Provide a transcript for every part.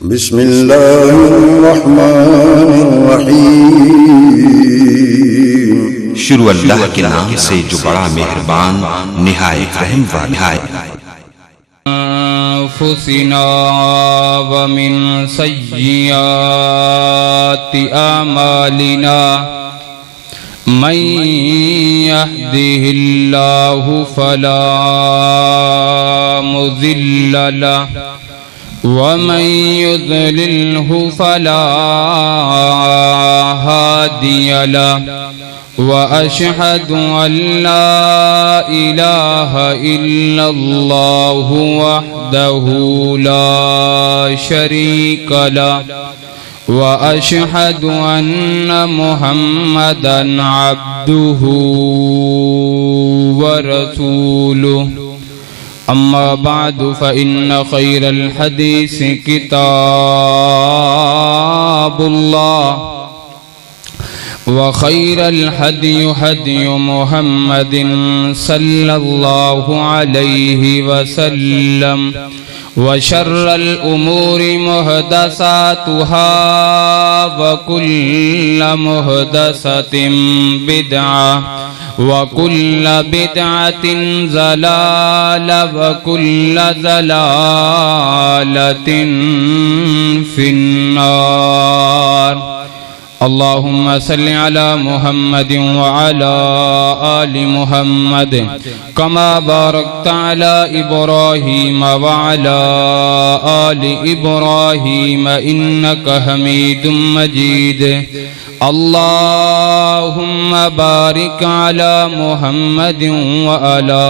बिस्मिल्लाहिर्रहमानिर्रहीम। शुरू अल्लाह के नाम से जो बड़ा मेहरबान निहायत रहम वाला है। अनफुसिना व मिन सय्यिआति अमालिना मन यहदिहिल्लाहु फला मुज़िल्ल लहु वमन युज़लिल्हु फला हादिय लहु व अशहदु अल्ला इलाहा इल्लल्लाहु वहदहु ला शरीक लहु व अशहदु अन्न मुहम्मदन अब्दुहु व रसूलुहु। अम्मा बादु फ़इन्न खैरल हदीस किताबुल्लाह व खैरल हदी हदी मुहम्मदिन सल्लल्लाहु अलैहि वसल्लम व शर्रल उमूरि मुहदसातुहा व कुल्ल मुहदसतिन बिदअह व कुल्ल बिदअतिन ज़लाला व कुल्ल ज़लालतिन फिन्नार। अल्लाहुम्मा सल्लि अला मुहम्मदिन व अला आलि मुहम्मद कमा बारकता अला इब्राहीम व अला आलि इब्राहीम इन्नका हमीदुम मजीद। अल्लाहुम्मा बारिक अला मुहम्मदिन व अला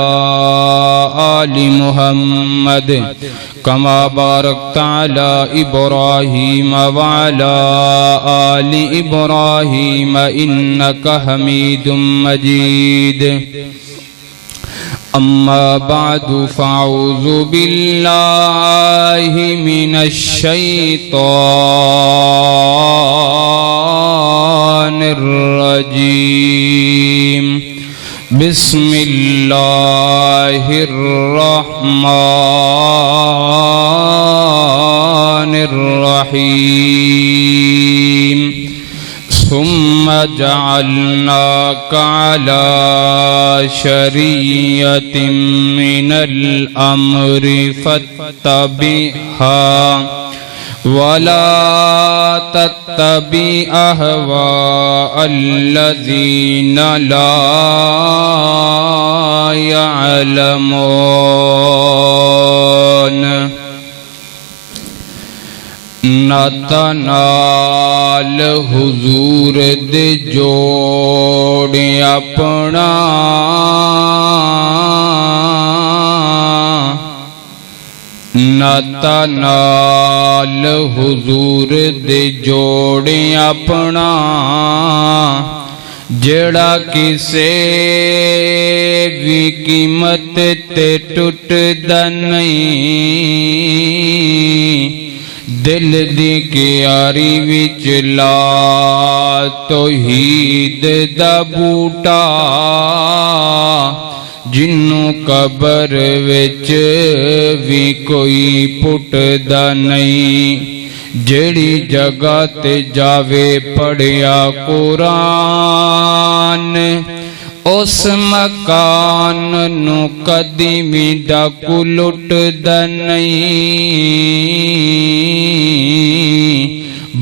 आलि मुहम्मद कमा बारकता अला इब्राहीम व अला आलि इब्राहीम इन्नका हमीदुम मजीद। अम्मा बादु फ़अऊज़ु बिल्लाहि मिनश शैतानिर रजीम। बिस्मिल्लाहिर रहमानिर रहीम। सुम्मा जअलनाका अला शरीयतिन मिनल अम्रि फत्तबिहा वला तत्तबि अहवाअल्लज़ीना ला यअलमून। नतनाल हुजूर दे जोड़ अपना नतनाल हुजूर दे जोड़ अपना जेड़ा किसे भी कीमत ते टुटदा नहीं। दिल दी क्यारी विच ला तौहीद दा बूटा जिन्नू कबर विच भी कोई पुटदा नहीं। जेड़ी जगह ते जावे पढ़िया कुरान उस मकान नू कदी भी डाकू लुटदा नहीं।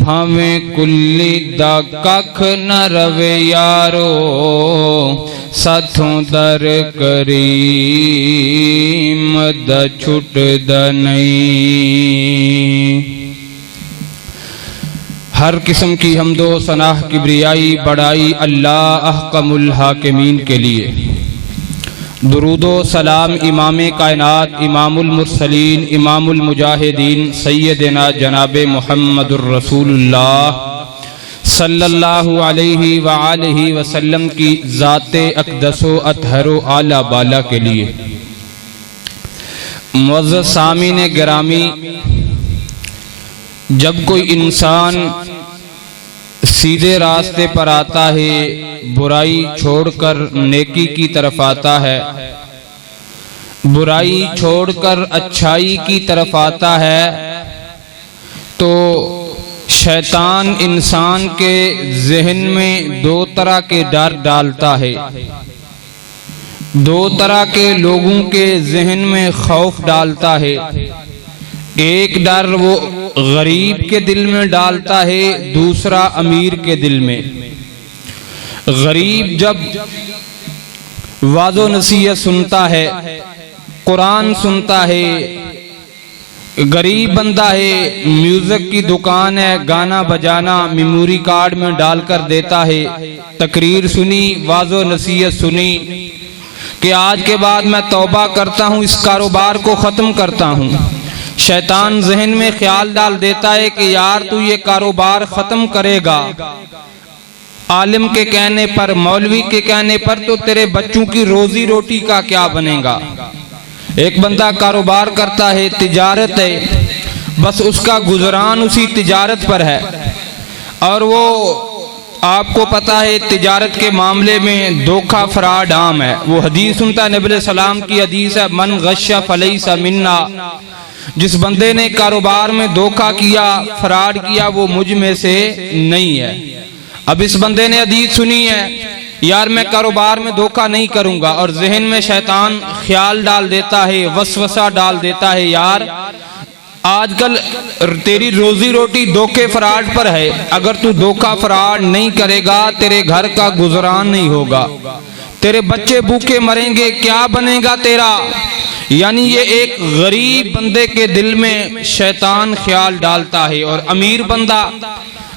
भावें कुल्ली दा कख न रवे यारो साथों दर करीम दा छुटदा नहीं। हर किस्म की हम्दो सनाह किब्रियाई बड़ाई अल्लाह अहकमुल हाकिमीन के लिए। दुरूदो सलाम इमाम कायनात इमामुल मुरसलीन इमामुल मुजाहिदीन सैयदना जनाब मुहम्मदुर रसूलुल्लाह सल्लल्लाहु अलैहि व आलिहि वसल्लम की ज़ाते अक़दसो अतहरो आला बाला के लिए। मुअज़्ज़ज़ सामीन गिरामी, जब कोई इंसान सीधे रास्ते पर आता है, बुराई छोड़कर नेकी की तरफ आता है, बुराई छोड़कर अच्छाई की तरफ आता है, तो शैतान इंसान के जहन में दो तरह के डर डालता है। दो तरह के लोगों के जहन में खौफ डालता है। एक डर वो गरीब के दिल में डालता है, दूसरा अमीर के दिल में। गरीब जब वाज़ो नसीहत सुनता है, कुरान सुनता है, गरीब बंदा है, म्यूजिक की दुकान है, गाना बजाना मेमोरी कार्ड में डालकर देता है, तकरीर सुनी, वाज़ो नसीहत सुनी कि आज के बाद मैं तौबा करता हूँ, इस कारोबार को ख़त्म करता हूँ। शैतान जहन में ख्याल डाल देता है कि यार तू ये कारोबार ख़त्म करेगा, आलिम के कहने पर, मौलवी के कहने पर, तो तेरे बच्चों की रोजी रोटी का क्या बनेगा। एक बंदा कारोबार करता है, तिजारत है, बस उसका गुजरान उसी तिजारत पर है, और वो आपको पता है तिजारत के मामले में धोखा फराड आम है। वो हदीस सुनता है, नबी सलाम की हदीस है, मन गश्शा फलैसा मिन्ना, जिस बंदे ने कारोबार में धोखा किया, फराड किया, वो मुझ में से नहीं है। अब इस बंदे ने हदीस सुनी है, यार मैं कारोबार में धोखा नहीं करूंगा, और जहन में शैतान ख्याल डाल देता है, वसवसा डाल देता है, यार आजकल तेरी रोजी रोटी धोखे फराड पर है, अगर तू धोखा फराड नहीं करेगा तेरे घर का गुजरान नहीं होगा, तेरे बच्चे भूखे मरेंगे, क्या बनेगा तेरा। यानी ये एक गरीब बंदे के दिल में शैतान ख्याल डालता है। और अमीर बंदा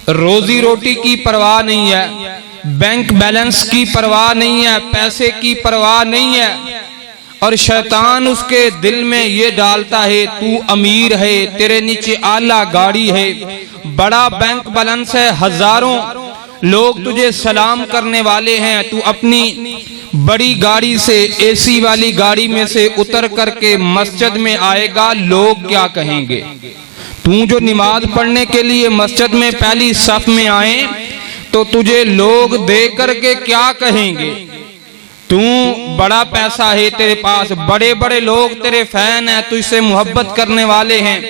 रोजी रोटी की परवाह नहीं है, बैंक बैलेंस की परवाह नहीं है, पैसे की परवाह नहीं है, और शैतान उसके दिल में ये डालता है तू अमीर है, तेरे नीचे आला गाड़ी है, बड़ा बैंक बैलेंस है, हजारों लोग तुझे सलाम करने वाले हैं, तू अपनी बड़ी गाड़ी से, एसी वाली गाड़ी में से उतर करके मस्जिद में आएगा, लोग क्या कहेंगे। तू जो नमाज पढ़ने के लिए मस्जिद में पहली सफ में आए तो तुझे लोग देख करके क्या कहेंगे। तू बड़ा पैसा है तेरे पास, बड़े बड़े लोग तेरे फैन हैं, तुझसे मोहब्बत करने वाले हैं,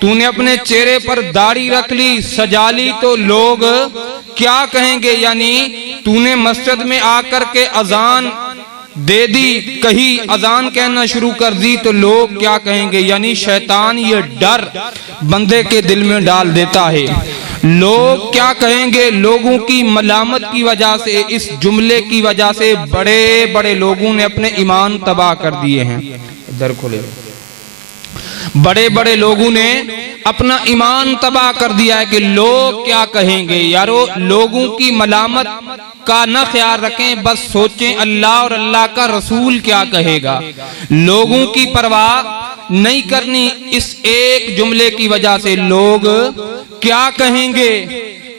तूने अपने चेहरे पर दाढ़ी रख ली, सजा ली, तो लोग क्या कहेंगे। यानी तूने मस्जिद में आकर के अजान दे दी, कहीं अजान कहना शुरू कर दी, तो लोग क्या कहेंगे। यानी शैतान ये डर बंदे के दिल में डाल देता है, लोग क्या कहेंगे। लोगों की मलामत की वजह से, इस जुमले की वजह से बड़े बड़े लोगों ने अपने ईमान तबाह कर दिए हैं। इधर खोले, बड़े बड़े लोगों ने अपना ईमान तबाह कर दिया है कि लोग क्या कहेंगे। यारो लोगों की मलामत का न ख्याल रखें, बस सोचें अल्लाह और अल्लाह का रसूल क्या कहेगा। लोगों की परवाह नहीं करनी, इस एक जुमले की वजह से लोग क्या कहेंगे।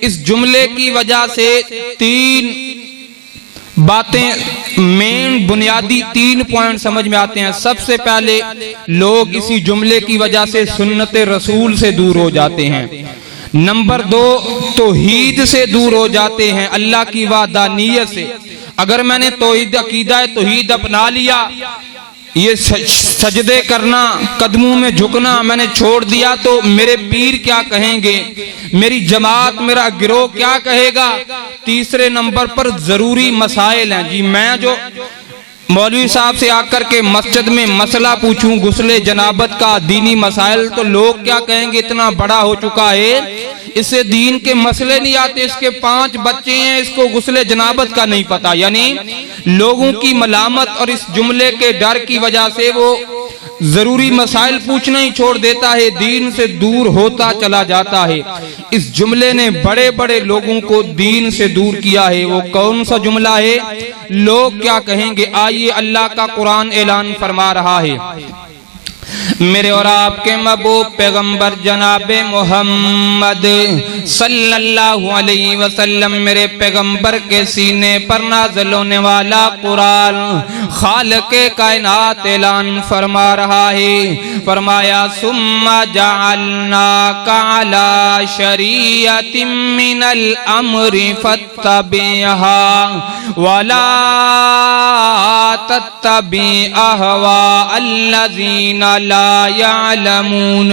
इस जुमले की वजह से तीन बातें, मेन बुनियादी 3 पॉइंट समझ में आते हैं। सबसे पहले लोग इसी जुमले की वजह से सुन्नत रसूल से दूर हो जाते हैं। नंबर 2, तौहीद से दूर हो जाते हैं, अल्लाह की वाहदानियत से। अगर मैंने तौहीद, अकीदा तौहीद अपना लिया, ये सजदे करना, कदमों में झुकना मैंने छोड़ दिया, तो मेरे पीर क्या कहेंगे, मेरी जमात, मेरा गिरोह क्या कहेगा। तीसरे नंबर पर जरूरी मसाइल हैं जी। मैं जो मौलवी साहब से आकर के मस्जिद में मसला पूछूं गुस्ले जनाबत का, दीनी मसाइल, तो लोग क्या कहेंगे, इतना बड़ा हो चुका है, इससे दीन के मसले नहीं आते, इसके 5 बच्चे हैं, इसको गुस्ले जनाबत का नहीं पता। यानी लोगों की मलामत और इस जुमले के डर की वजह से वो जरूरी मसाइल पूछना ही छोड़ देता है, दीन से दूर होता चला जाता है। इस जुमले ने बड़े बड़े लोगों को दीन से दूर किया है। वो कौन सा जुमला है, लोग क्या कहेंगे। आइए, अल्लाह का कुरान ऐलान फरमा रहा है, मेरे और आपके महबूब पैगंबर जनाबे मोहम्मद सल्लल्लाहु अलैहि वसल्लम, मेरे पैगंबर के सीने पर नाज़िल होने वाला कुरान खालिक़े कायनात ऐलान फरमा रहा है। फरमाया सुम्मा जअलनाका अला शरीअतिन मिनल अम्रि फत्तबिहा वला तत्तबि अहवा अल्लज़ीना ला यालमून।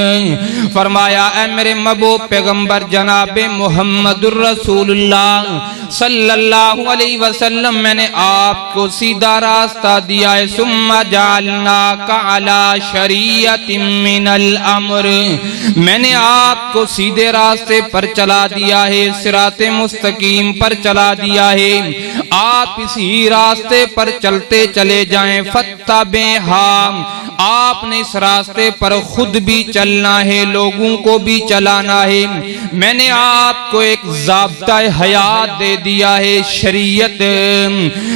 फरमाया ऐ मेरे महबूब पैगंबर जनाब मुहम्मदुर रसूलुल्लाह सल्लल्लाहु अलैहि वसल्लम, मैंने आपको सीधा रास्ता दिया है। सुम्मा जालनाका अला शरीयतिम मिनल अम्र, मैंने आपको सीधे रास्ते पर चला दिया है, सिराते मुस्तकीम पर चला दिया है। आप इसी रास्ते पर चलते चले जाएं। फत्तबिहा, आपने इस रास्ते पर खुद भी चलना है, लोगों को भी चलाना है। मैंने आपको एक ज़ाब्ता हयात दे दिया है,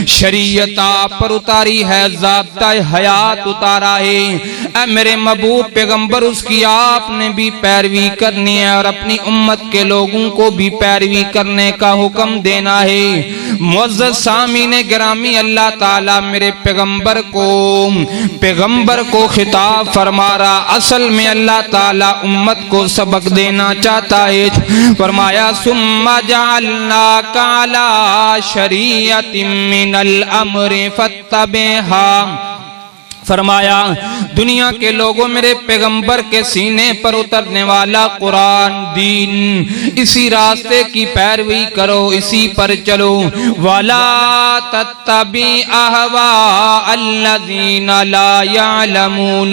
शरीयत आप पर उतारी है, ज़ाब्ता हयात उतारा है। ऐ मेरे महबूब पैगंबर, उसकी आपने भी पैरवी करनी है और अपनी उम्मत के लोगों को भी पैरवी करने का हुक्म देना है। मुअज़्ज़ज़ सामीने गिरामी, अल्लाह ताला मेरे पैगंबर को खिताब फरमा रहा, असल में अल्लाह ताला उम्मत को सबक देना चाहता है। फरमाया सुम्मा जअलनाका अला शरीयतिम मिनल अम्रि फत्तबिहा। फरमाया दुनिया के लोगों, मेरे पैगंबर के सीने पर उतरने वाला कुरान दीन, इसी रास्ते की पैरवी करो, इसी पर चलो। वाला तत्तबी अहवा अल्लज़ीना ला यालमून।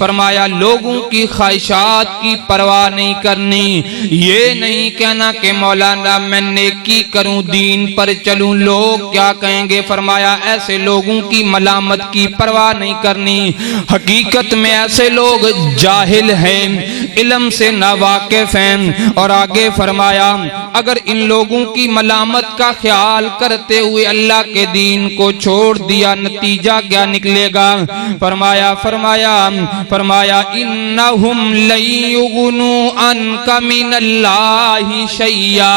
फरमाया लोगों की ख्वाहिशात की परवाह नहीं करनी। ये नहीं कहना कि मौलाना मैं नेकी करूं, दीन पर चलूं, लोग क्या कहेंगे। फरमाया ऐसे लोगों की मलामत की परवाह नहीं करनी। हकीकत में ऐसे लोग जाहिल हैं, इल्म से नावाकिफ हैं। और आगे फरमाया अगर इन लोगों की मलामत का ख्याल करते हुए अल्लाह के दीन को छोड़ दिया, नतीजा क्या निकलेगा। फरमाया इन्नहुम लयुगनु अनका मिनल्लाहि शैया।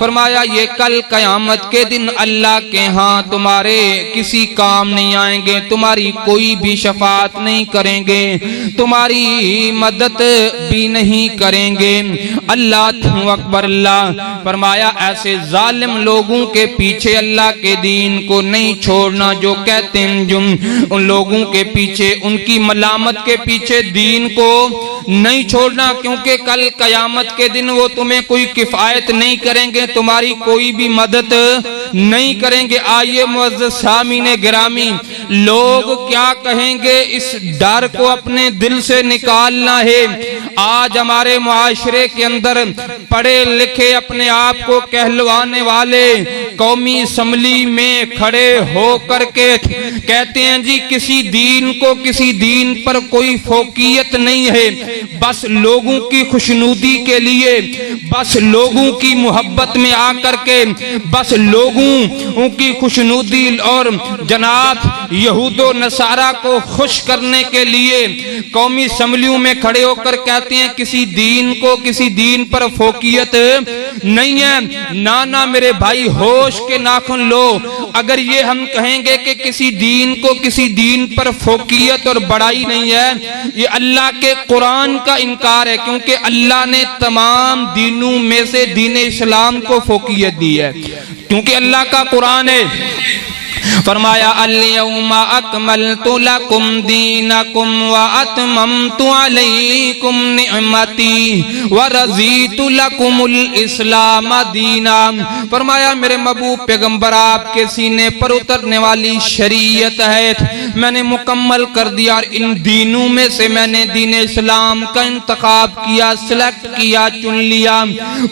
फरमाया ये कल कयामत के दिन अल्लाह के यहाँ तुम्हारे किसी काम नहीं आएंगे, तुम्हारी कोई भी शफात नहीं करेंगे, तुम्हारी मदद भी नहीं करेंगे। अल्लाह अकबर अल्लाह। फरमाया ऐसे जालिम लोगों के पीछे अल्लाह के दीन को नहीं छोड़ना, जो कहते हैं जो उन लोगों के पीछे, उनकी मलामत के पीछे दीन को नहीं छोड़ना, क्योंकि कल कयामत के दिन वो तुम्हें कोई किफायत नहीं करेंगे, तुम्हारी कोई भी मदद नहीं करेंगे। आइए मुअज़्ज़ज़ सामीने गिरामी, लोग क्या कहेंगे इस डर को अपने दिल से निकालना है। आज हमारे मुआशरे के अंदर पढ़े लिखे अपने आप को कहलवाने वाले कौमी असम्बली में खड़े हो करके कहते हैं जी किसी दीन को, किसी दीन पर कोई फोकियत नहीं है, बस लोगों की खुशनुदी के लिए, बस लोगों की मोहब्बत में आकर के, बस लोगों की खुशनुदी और जनाब यहूदो नसारा को खुश करने के लिए कौमी असम्बलियों में खड़े होकर कहते हैं किसी दीन को, किसी दीन पर फोकियत नहीं है। ना मेरे भाई, होश के नाखून लो। अगर ये हम कहेंगे कि किसी दीन को, किसी दीन पर फोकियत और बड़ाई नहीं है, ये अल्लाह के कुरान का इनकार है, क्योंकि अल्लाह ने तमाम दीनों में से दीन इस्लाम को फोकियत दी है, क्योंकि अल्लाह का कुरान है। फरमाया अल-यौमा अकमलतु लकुम दीनकुम व अतममतु अलैकुम निअमती व रज़ीतु लकुमुल इस्लाम दीना। फरमाया मेरे महबूब पैगंबर, आपके सीने पर उतरने वाली शरीयत है, मैंने मुकम्मल कर दिया। और इन दीनों में से मैंने दीन इस्लाम का इंतखाब किया, सिलेक्ट किया, चुन लिया।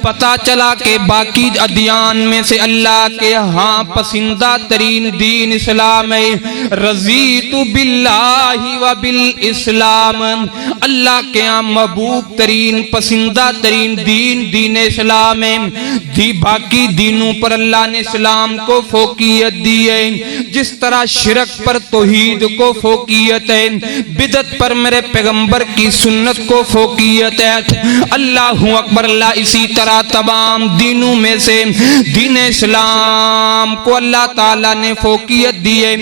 पता चला कि बाकी अदियान में से अल्लाह के यहाँ पसंदीदा तरीन दीन इस्लाम है। रज़ीतु बिल्लाहि व बिल इस्लाम, अल्लाह के यहाँ महबूब तरीन, पसंदीदा तरीन दीन दीन इस्लाम है। बाकी दीनों पर अल्लाह ने इस्लाम को फोकियत दी है। जिस तरह शिरक पर तौहीद को फोकियत है, बिदत पर मेरे पैगंबर की सुन्नत को फोकियत है। अल्लाह अकबर अल्लाह। इसी तरह तमाम दीनों में से दीन इस्लाम को अल्लाह ताला ने फोकियत दी है।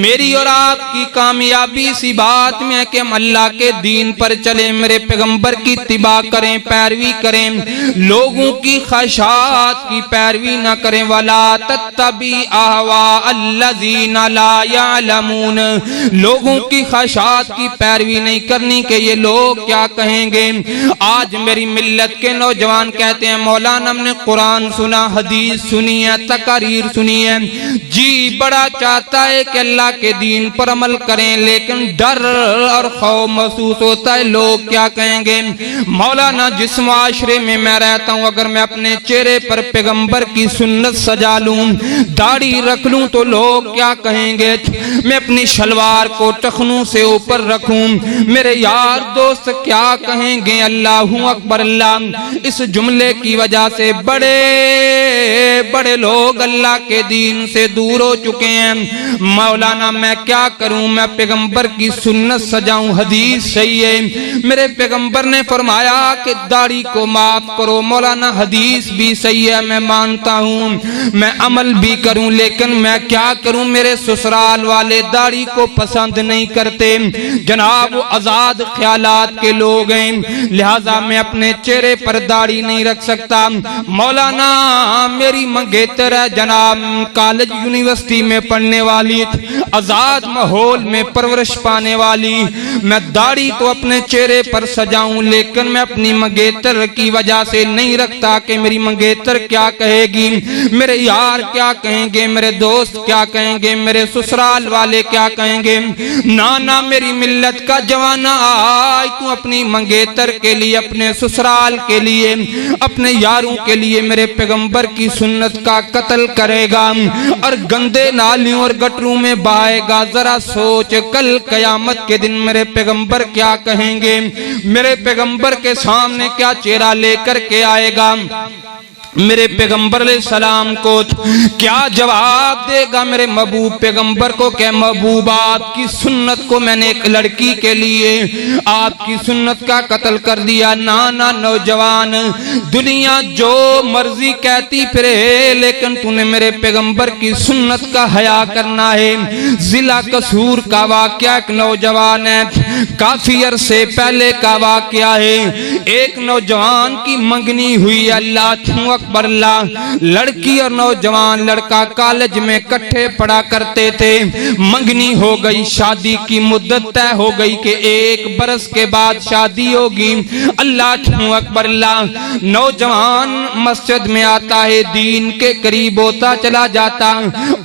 मेरी और आपकी कामयाबी इसी बात में है कि हम अल्लाह के दीन पर चले, मेरे पैगंबर की इत्तिबा करें, पैरवी करें, लोगों की ख्वाहिशात की पैरवी ना करें। वला तत्तबी अहवा अल्लज़ीना ला यालमून। लोगों की ख्वाहिशात की पैरवी नहीं करनी कि ये लोग क्या कहेंगे। आज मेरी मिल्लत के नौजवान कहते हैं मौलाना हमने कुरान सुना, हदीस सुनी है, तकारीर सुनी है, जी बड़ा चाहता है कि अल्लाह के दीन पर अमल करें, लेकिन डर और खौफ महसूस होता है लोग क्या कहेंगे। मौलाना जिस माशरे में मैं रहता हूँ अगर मैं अपने चेहरे पर पैगंबर की सुन्नत सजा लूं, दाढ़ी रख लूं तो लोग क्या कहेंगे। मैं अपनी शलवार को टखनों से ऊपर रखूं, मेरे यार दोस्त क्या कहेंगे। अल्लाहू अकबर अल्लाह। इस जुमले की वजह से बड़े बड़े लोग अल्लाह के दीन से दूर हो चुके हैं। मौलाना मैं क्या करूं, मैं पैगंबर की सुन्नत सजाऊं, हदीस सही है, मेरे पैगंबर ने फरमाया कि दाढ़ी को माफ करो। मौलाना हदीस भी सही है, मैं मानता हूं, मैं अमल भी करूं, लेकिन मैं क्या करूं, मेरे ससुराल वाले दाढ़ी को पसंद नहीं करते। जनाब वो आजाद ख्यालात के लोग हैं, लिहाजा मैं अपने चेहरे पर दाढ़ी नहीं रख सकता। मौलाना मेरी मंगेतर है जनाब, कॉलेज यूनिवर्सिटी में पढ़ने वाली, आजाद माहौल में परवरिश पाने वाली, मैं दाढ़ी तो अपने चेहरे पर सजाऊं, लेकिन मैं अपनी मंगेतर की वजह से नहीं रखता कि मेरी मंगेतर क्या कहेगी, मेरे यार क्या कहेंगे, मेरे दोस्त क्या कहेंगे, मेरे ससुराल वाले क्या कहेंगे। ना ना मेरी मिल्लत का जवाना, आज तू अपनी मंगेतर के लिए, अपने ससुराल के लिए, अपने यारों के लिए मेरे पैगंबर की सुन्नत का कत्ल करेगा और गंदे नालियों और गटरों में बहाएगा। जरा सोच कल कयामत के दिन मेरे पैगंबर क्या कहेंगे, मेरे पैगंबर के सामने क्या चेहरा लेकर के आएगा, मेरे पैगंबर सलाम को क्या जवाब देगा मेरे महबूब पैगंबर को। क्या महबूब आपकी सुन्नत को मैंने एक लड़की के लिए आपकी सुन्नत का कत्ल कर दिया। ना ना नौजवान, दुनिया जो मर्जी कहती फिरे, लेकिन तूने मेरे पैगंबर की सुन्नत का हया करना है। जिला कसूर का वाकया एक नौजवान है, काफी अरसे पहले का वाकया है। एक नौजवान की मंगनी हुई, अल्लाह अकबर अल्लाह। लड़की और नौजवान लड़का कॉलेज में इकट्ठे पढ़ा करते थे, मंगनी हो गई, शादी की मुद्दत तय हो गई कि 1 बरस के बाद शादी होगी। अल्लाह अकबर अल्लाह। नौजवान मस्जिद में आता है, दीन के करीब होता चला जाता,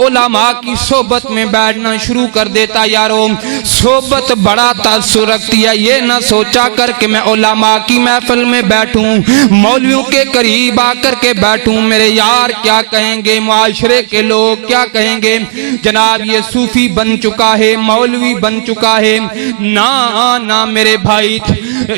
उलमा की सोबत में बैठना शुरू कर देता। यारों सोबत बड़ा तासुर रखती है, ये ना सोचा कर कि मैं उलमा की महफिल में बैठूं, मौलवियों के करीब आकर के बैठूं, मेरे यार क्या कहेंगे, मुआशरे के लोग क्या कहेंगे। जनाब ये सूफी बन चुका है, मौलवी बन चुका है। ना ना मेरे भाई,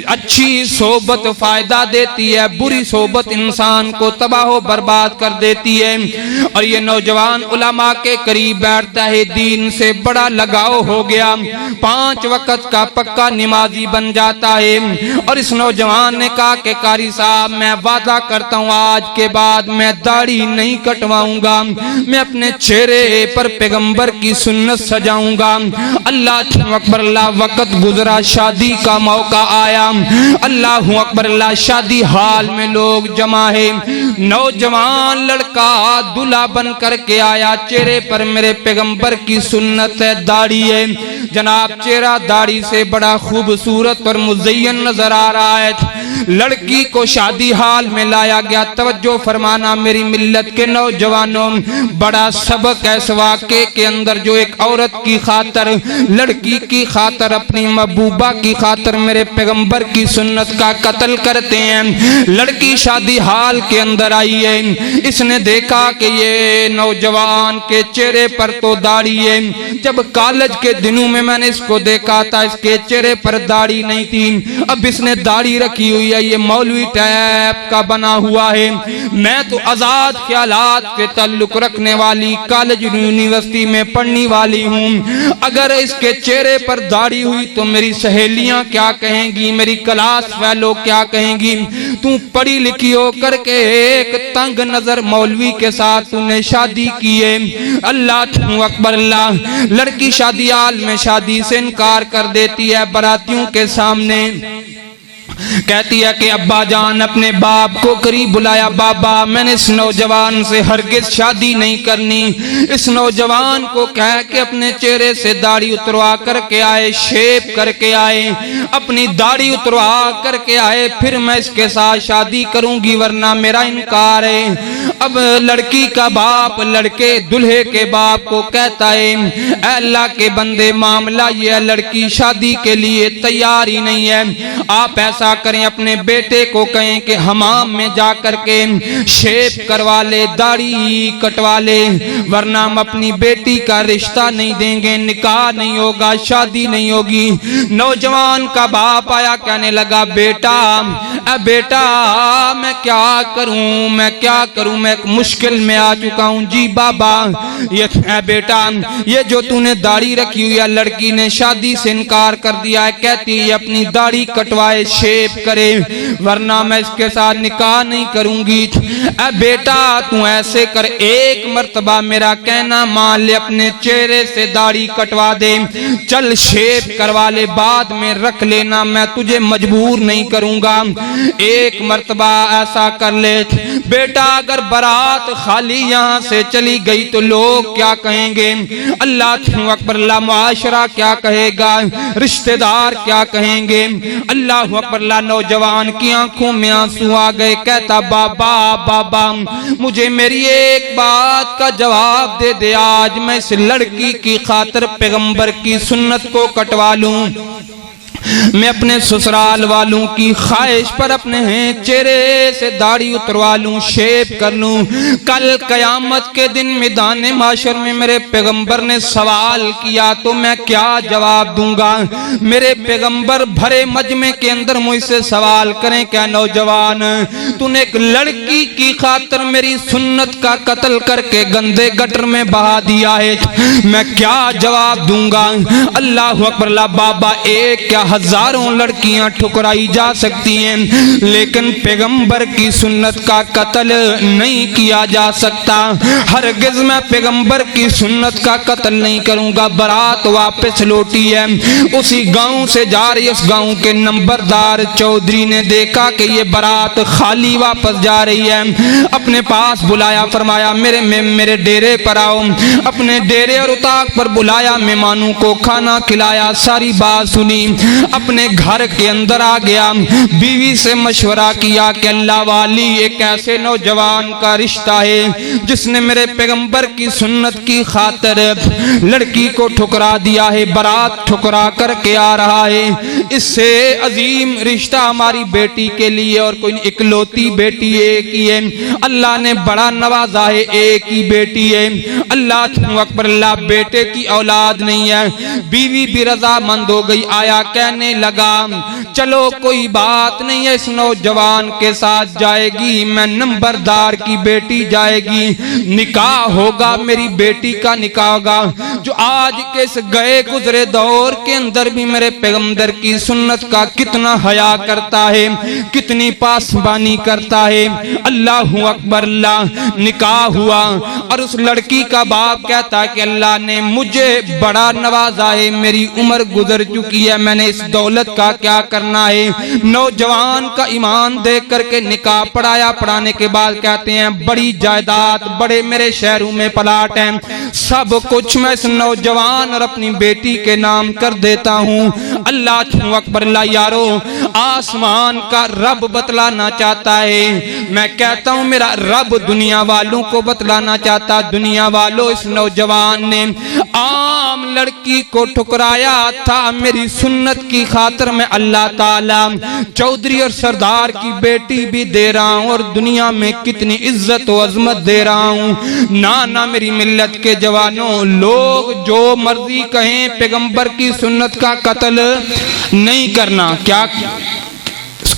अच्छी सोबत फायदा देती है, बुरी सोबत इंसान को तबाह बर्बाद कर देती है। और ये नौजवान उलमा के करीब बैठता है, दीन से बड़ा लगाव हो गया, 5 वक्त का पक्का नमाजी बन जाता है। और इस नौजवान ने कहा कि कारी साहब मैं वादा करता हूँ आज के बाद मैं दाढ़ी नहीं कटवाऊंगा, मैं अपने चेहरे पर पैगंबर की सुन्नत सजाऊंगा। अल्लाह अकबर अल्लाह। वक्त गुजरा, शादी का मौका आया, अल्लाह अकबर अल्लाह। शादी हाल में लोग जमा है, नौजवान लड़का दूल्हा बन करके आया, चेहरे पर मेरे पैगंबर की सुन्नत है, दाढ़ी है। जनाब चेहरा दाढ़ी से बड़ा खूबसूरत और मुज़य्यन नजर आ रहा है। लड़की को शादी हाल में लाया गया। तवज्जो फरमाना मेरी मिल्लत के नौजवानों, बड़ा सबक है इस वाक़े के अंदर। जो एक औरत की खातर, लड़की की खातर, अपनी महबूबा की खातर मेरे पैगंबर की सुन्नत का कत्ल करते हैं। लड़की शादी हाल के अंदर आई है, इसने देखा कि ये नौजवान के चेहरे पर तो दाढ़ी है। जब कॉलेज के दिनों में मैंने इसको देखा था, इसके चेहरे पर दाढ़ी नहीं थी, अब इसने दाढ़ी रखी हुई है, ये मौलवी टाइप का बना हुआ है। मैं तो आजाद ख्यालात के ताल्लुक रखने वाली कॉलेज यूनिवर्सिटी में पढ़ने वाली हूँ, अगर इसके चेहरे पर दाढ़ी हुई तो मेरी सहेलियां क्या कहेंगी, मेरी क्लास फेलो क्या कहेंगी। तू पढ़ी लिखी हो करके एक तंग नजर मौलवी के साथ तूने शादी की है। अल्लाह अकबर अल्लाह। लड़की शादी हाल में शादी से इनकार कर देती है बारातियों के सामने। कहती है कि अब्बा जान अपने बाप को करीब बुलाया, बाबा मैंने इस नौजवान से हरगिज शादी नहीं करनी। इस नौजवान को कह के अपने चेहरे से दाढ़ी उतरवा करके आए, शेप करके आए, अपनी दाढ़ी उतरवा करके आए, फिर मैं इसके साथ शादी करूंगी वरना मेरा इनकार है। अब लड़की का बाप लड़के दुल्हे के बाप को कहता है, अल्लाह के बंदे मामला ये है, लड़की शादी के लिए तैयार ही नहीं है। आप ऐसा करें अपने बेटे को कहें कि हमाम में जा करके शेप करवा ले, दाढ़ी कटवा ले, वरना हम अपनी बेटी का रिश्ता नहीं देंगे, निकाह नहीं होगा, शादी नहीं होगी। नौजवान का बाप आया, कहने लगा बेटा बेटा मैं क्या करूं, मैं क्या करूं, मैं मुश्किल में आ चुका हूं। जी बाबा ये बेटा ये जो तूने दाढ़ी रखी हुई है, लड़की ने शादी से इनकार कर दिया है, कहती है अपनी दाढ़ी कटवाए, शेप करे, वरना मैं इसके साथ निकाह नहीं करूंगी। बेटा तू ऐसे कर, एक मर्तबा मेरा कहना मान ले, अपने चेहरे से दाढ़ी कटवा दे, चल शेप करवा ले, बाद में रख लेना, मैं तुझे मजबूर नहीं करूंगा। एक मर्तबा ऐसा कर ले बेटा, अगर बारात खाली यहाँ से चली गई तो लोग क्या कहेंगे, अल्लाह अकबर, अल्लाह मुआशरा क्या कहेगा, रिश्तेदार क्या कहेंगे, अल्लाह अकबर। नौजवान की आंखों में आंसू आ गए, कहता बाबा बाबा मुझे मेरी एक बात का जवाब दे दे, आज मैं इस लड़की की खातिर पैगंबर की सुन्नत को कटवा लूं, मैं अपने ससुराल वालों की ख्वाहिश पर अपने चेहरे से दाढ़ी उतरवा लूं, शेप कर लूं। कल कयामत के दिन मैदान माशर में मेरे पैगंबर ने सवाल किया तो मैं क्या जवाब दूंगा। मेरे पैगंबर भरे मजमे के अंदर मुझसे सवाल करें, क्या नौजवान तूने एक लड़की की खातिर मेरी सुन्नत का कत्ल करके गंदे गटर में बहा दिया है, मैं क्या जवाब दूंगा। अल्लाह अकबर। बाबा एक क्या हजारों लड़कियां ठुकराई जा सकती हैं, लेकिन पैगंबर की सुन्नत का कत्ल नहीं किया जा सकता। हरगिज मैं पैगंबर की सुन्नत का कत्ल नहीं करूंगा। बारात वापस लौटी है, उसी गांव से जा रही, उस गांव के नंबरदार चौधरी ने देखा कि ये बारात खाली वापस जा रही है, अपने पास बुलाया, फरमाया मेरे डेरे पर आओ। अपने डेरे और उताक पर बुलाया, मेहमानों को खाना खिलाया, सारी बात सुनी, अपने घर के अंदर आ गया, बीवी से मशवरा किया कि अल्लाह वाली एक ऐसे नौजवान का रिश्ता है जिसने मेरे पैगंबर की सुन्नत की खातिर लड़की को ठुकरा दिया है, बारात ठुकरा करके आ रहा है, इससे अजीम रिश्ता हमारी बेटी के लिए, और कोई इकलौती बेटी एक ही है, अल्लाह ने बड़ा नवाजा है, एक ही बेटी है, अल्लाह अकबर। अल्लाह बेटे की औलाद नहीं है। बीवी भी रजामंद हो गई। आया कहने लगा चलो कोई बात नहीं है, इस नौजवान के साथ जाएगी, मैं नंबरदार की बेटी जाएगी, निकाह होगा, मेरी बेटी का निकाह होगा। जो आज के इस गए गुजरे दौर के अंदर भी मेरे पैगंबर की सुन्नत का कितना हया करता है, कितनी पासबानी करता है। अल्लाह अकबर। अल्लाह निकाह हुआ और उस लड़की का बाप कहता है कि अल्लाह ने मुझे बड़ा नवाजा है, मेरी उम्र गुजर चुकी है, मैंने इस दौलत का क्या करना है। नौजवान का ईमान देख करके निकाह पढ़ाया, पढ़ाने के बाद कहते हैं बड़ी जायदाद, बड़े मेरे शहरों में प्लाट हैं, सब कुछ मैं इस नौजवान और अपनी बेटी के नाम कर देता हूँ। अल्लाह अकबर। यारो आसमान का रब बतलाना चाहता है, मैं कहता हूँ मेरा रब दुनिया वालों को बतलाना चाहता। दुनिया वालों इस नौजवान ने आम लड़की को ठुकराया था, मेरी सुन्नत की खातिर मैं अल्लाह ताला चौधरी और सरदार की बेटी भी दे रहा हूँ, और दुनिया में कितनी इज्जत और अजमत दे रहा हूँ। ना मेरी मिल्लत के जवानों, लोग जो मर्जी कहें, पैगंबर की सुन्नत का कत्ल नहीं करना, क्या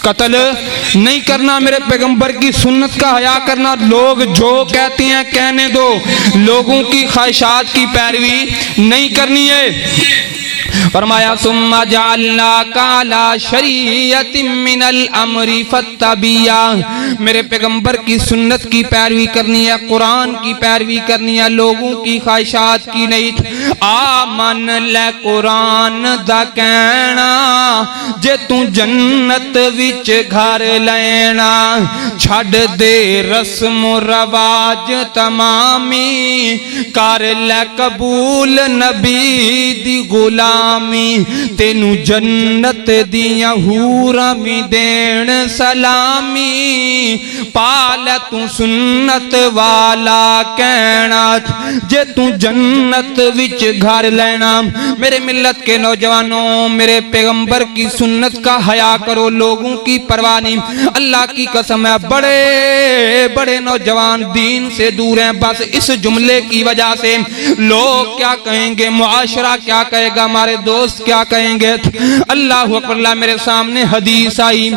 कत्ल नहीं करना, मेरे पैगंबर की सुन्नत का हया करना। लोग जो कहते हैं कहने दो, लोगों की ख्वाहिशात की पैरवी नहीं करनी है। फरमाया सुम्मा जालना काला शरीयतिम मिनल अमरी फत्तबिया, मेरे पैगंबर की सुन्नत की पैरवी करनी है, कुरान की पैरवी करनी है, लोगों की ख्वाहिशात की नहीं। आ मन ले कुरान दा कहना, जे तू जन्नत विच घर लेना, छड़ दे रस्म रवाज तमामी, कर ले कबूल नबी दी गुलामी, तेनू जन्नत दियां हूरां भी देण सलामी, पाल तू सुन्नत वाला कहना, जे तू जन्नत विच घर लेना। मेरे मिल्लत के नौजवानों, मेरे पैगंबर की सुन्नत का हया करो, लोगों की परवाह नहीं। अल्लाह की कसम है, बड़े बड़े नौजवान दीन से दूर हैं, बस इस जुमले की वजह से। लोग क्या कहेंगे, मुआशरा क्या कहेगा, हमारे दोस्त क्या कहेंगे। अल्लाह अकबर, मेरे सामने हदीस आई,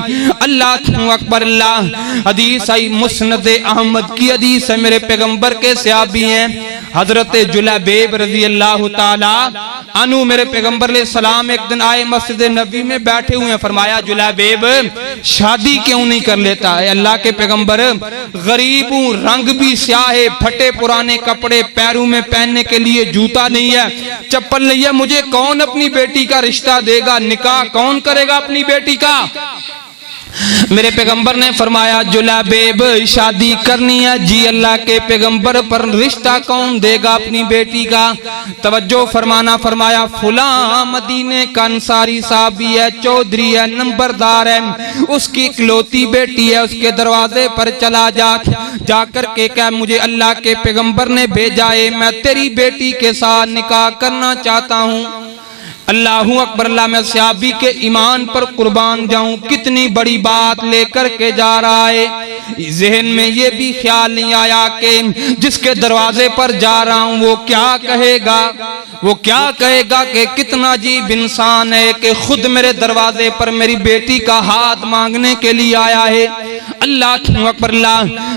अल्लाह अकबर, हदीस आई मुस्नद अहमद की हदीस है। मेरे पैगंबर के सहाबी हैं हजरत जुलैबीब रजी अल्लाह ताला अनु, मेरे पैगंबर ले सलाम एक दिन आए, मस्जिद नबी में बैठे हुए हैं। फरमाया जुलैबीब शादी क्यों नहीं कर लेता है? अल्लाह के पैगंबर, गरीब हूँ, रंग भी स्याह है, फटे पुराने कपड़े, पैरों में पहनने के लिए जूता नहीं है, चप्पल नहीं है, मुझे कौन अपनी बेटी का रिश्ता देगा, निकाह कौन करेगा अपनी बेटी का? मेरे पैगंबर ने फरमाया जुलैबीब शादी करनी है जी, अल्लाह के पैगंबर, पर रिश्ता कौन देगा अपनी बेटी का? तवज्जो फरमाना। फरमाया फुला मदीने का अंसारी साहबी है, चौधरी है, नंबरदार है, उसकी इकलौती बेटी है, उसके दरवाजे पर चला जाकर के कह, मुझे अल्लाह के पैगंबर ने भेजा है, मैं तेरी बेटी के साथ निकाह करना चाहता हूँ। अल्लाहू अकबर, अल्लाह, मैं सहाबी के ईमान पर कुर्बान जाऊं, कितनी बड़ी बात लेकर के जा रहा है। जहन में ये भी ख्याल नहीं आया कि जिसके दरवाजे पर जा रहा हूं वो क्या कहेगा, वो क्या कहेगा कि कितना अजीब इंसान है कि खुद मेरे दरवाजे पर मेरी बेटी का हाथ मांगने के लिए आया है। अल्लाह अकबर,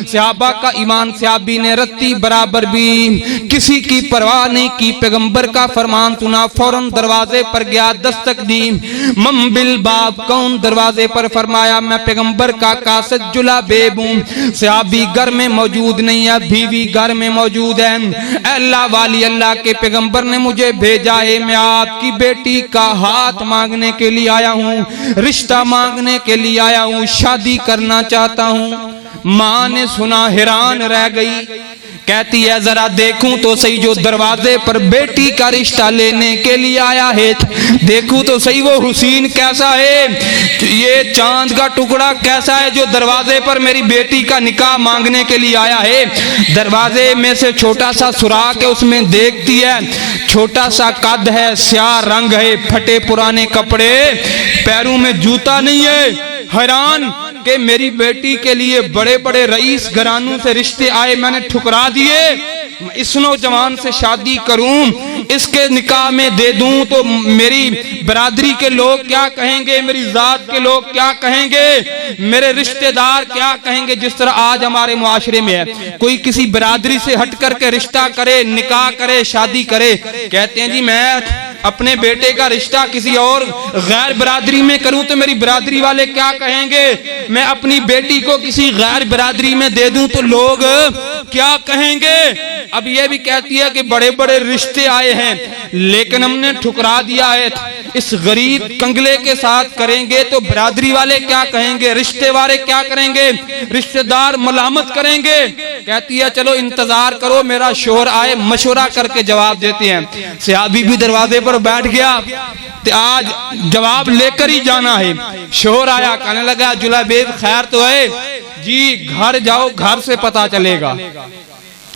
सहाबा का ईमान, सहाबी ने रत्ती बराबर भी किसी की परवाह नहीं की, पैगंबर का फरमान सुना, फौरन दरवाजे पर गया, दस्तक दी, मम बिल बाब, कौन दरवाजे पर? फरमाया मैं पैगंबर का कासिद जुलैबीब हूं। सहाबी घर में मौजूद नहीं है, बीवी घर में मौजूद है। अल्लाह वाली, अल्लाह के पैगंबर ने मुझे भेजा है, मैं आपकी बेटी का हाथ मांगने के लिए आया हूँ, रिश्ता मांगने के लिए आया हूँ, शादी करना चाहता हूँ। माँ ने सुना, हैरान रह गई, कहती है जरा देखूं तो सही, जो दरवाजे पर बेटी का रिश्ता लेने के लिए आया है, देखूं तो सही वो हुसैन कैसा है, ये चांद का टुकड़ा कैसा है जो दरवाजे पर मेरी बेटी का निकाह मांगने के लिए आया है। दरवाजे में से छोटा सा सुराख है, उसमें देखती है, छोटा सा कद है, स्याह रंग है, फटे पुराने कपड़े, पैरों में जूता नहीं है। हैरान कि मेरी बेटी के लिए बड़े बड़े रईस घरानों से रिश्ते आए, मैंने ठुकरा दिए, इस नौजवान से शादी करूं, इसके निकाह में दे दूं तो मेरी बरादरी के लोग क्या कहेंगे, मेरी जात के लोग क्या कहेंगे, मेरे रिश्तेदार क्या कहेंगे। जिस तरह आज हमारे मुआशरे में है, कोई किसी बरादरी से हट करके रिश्ता करे, निकाह करे, शादी करे, कहते हैं जी मैं अपने बेटे का रिश्ता किसी और गैर बरादरी में करूं तो मेरी बरादरी वाले क्या कहेंगे, मैं अपनी बेटी को किसी गैर बरादरी में दे दूं तो लोग क्या कहेंगे। अब ये भी कहती है कि बड़े बड़े रिश्ते आए हैं लेकिन हमने ठुकरा दिया है, इस गरीब कंगले के साथ करेंगे तो बरादरी वाले क्या कहेंगे, रिश्ते वाले क्या करेंगे, रिश्तेदार मलामत करेंगे। कहती है चलो इंतजार करो, मेरा शोहर आए, मशवरा करके जवाब देते हैं। सहाबी भी दरवाजे पर बैठ गया, तो आज जवाब लेकर ही जाना है। शोहर आया, कहने लगा जुलैबीब खैर तो है जी, घर जाओ, घर से पता चलेगा।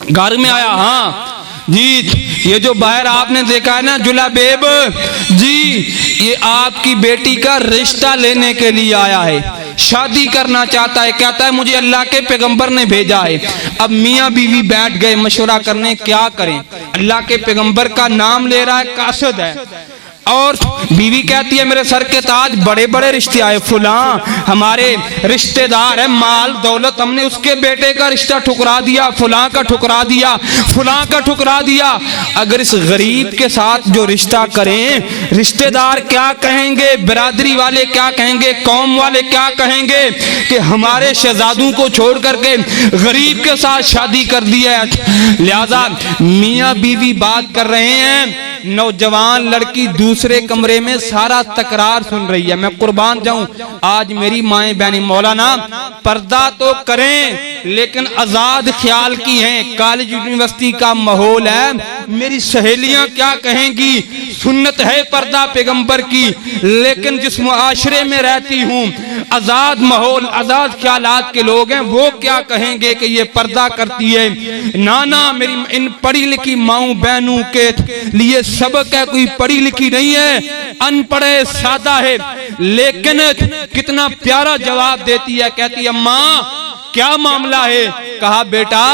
घर में आया, हाँ जी, ये जो बाहर आपने देखा है ना जुलैबीब जी, ये आपकी बेटी का रिश्ता लेने के लिए आया है, शादी करना चाहता है, कहता है मुझे अल्लाह के पैगंबर ने भेजा है। अब मियाँ बीवी बैठ गए मशवरा करने, क्या करें। अल्लाह के पैगंबर का नाम ले रहा है, कासिद है। और बीवी कहती है मेरे सर के ताज, बड़े बड़े रिश्ते आए, फुलां हमारे रिश्तेदार है, माल दौलत, हमने उसके बेटे का रिश्ता ठुकरा दिया, फुलां का ठुकरा दिया, फुलां का ठुकरा दिया। अगर इस गरीब के साथ जो रिश्ता करें, रिश्तेदार क्या कहेंगे, बिरादरी वाले क्या कहेंगे, कौम वाले क्या कहेंगे कि हमारे शहजादों को छोड़ करके गरीब के साथ शादी कर दी है। लिहाजा मियाँ बीवी बात कर रहे हैं, नौजवान लड़की दूसरे कमरे में सारा तकरार सुन रही है। मैं कुर्बान जाऊं, आज मेरी माएं बहनी, मौलाना पर्दा तो करें लेकिन आजाद ख्याल की हैं, कॉलेज यूनिवर्सिटी का माहौल है, मेरी सहेलियां क्या कहेंगी, सुन्नत है पर्दा पैगंबर की, लेकिन जिस मुआशरे में रहती हूं आजाद माहौल, आजाद ख्यालात के लोग हैं, वो क्या कहेंगे कि ये पर्दा करती है। नाना मेरी इन पढ़ी लिखी माओ बहनों के लिए सबक है, कोई पढ़ी लिखी नहीं है, अनपढ़ है, सादा है, लेकिन कितना प्यारा जवाब देती है। कहती है अम्मा क्या मामला है? कहा बेटा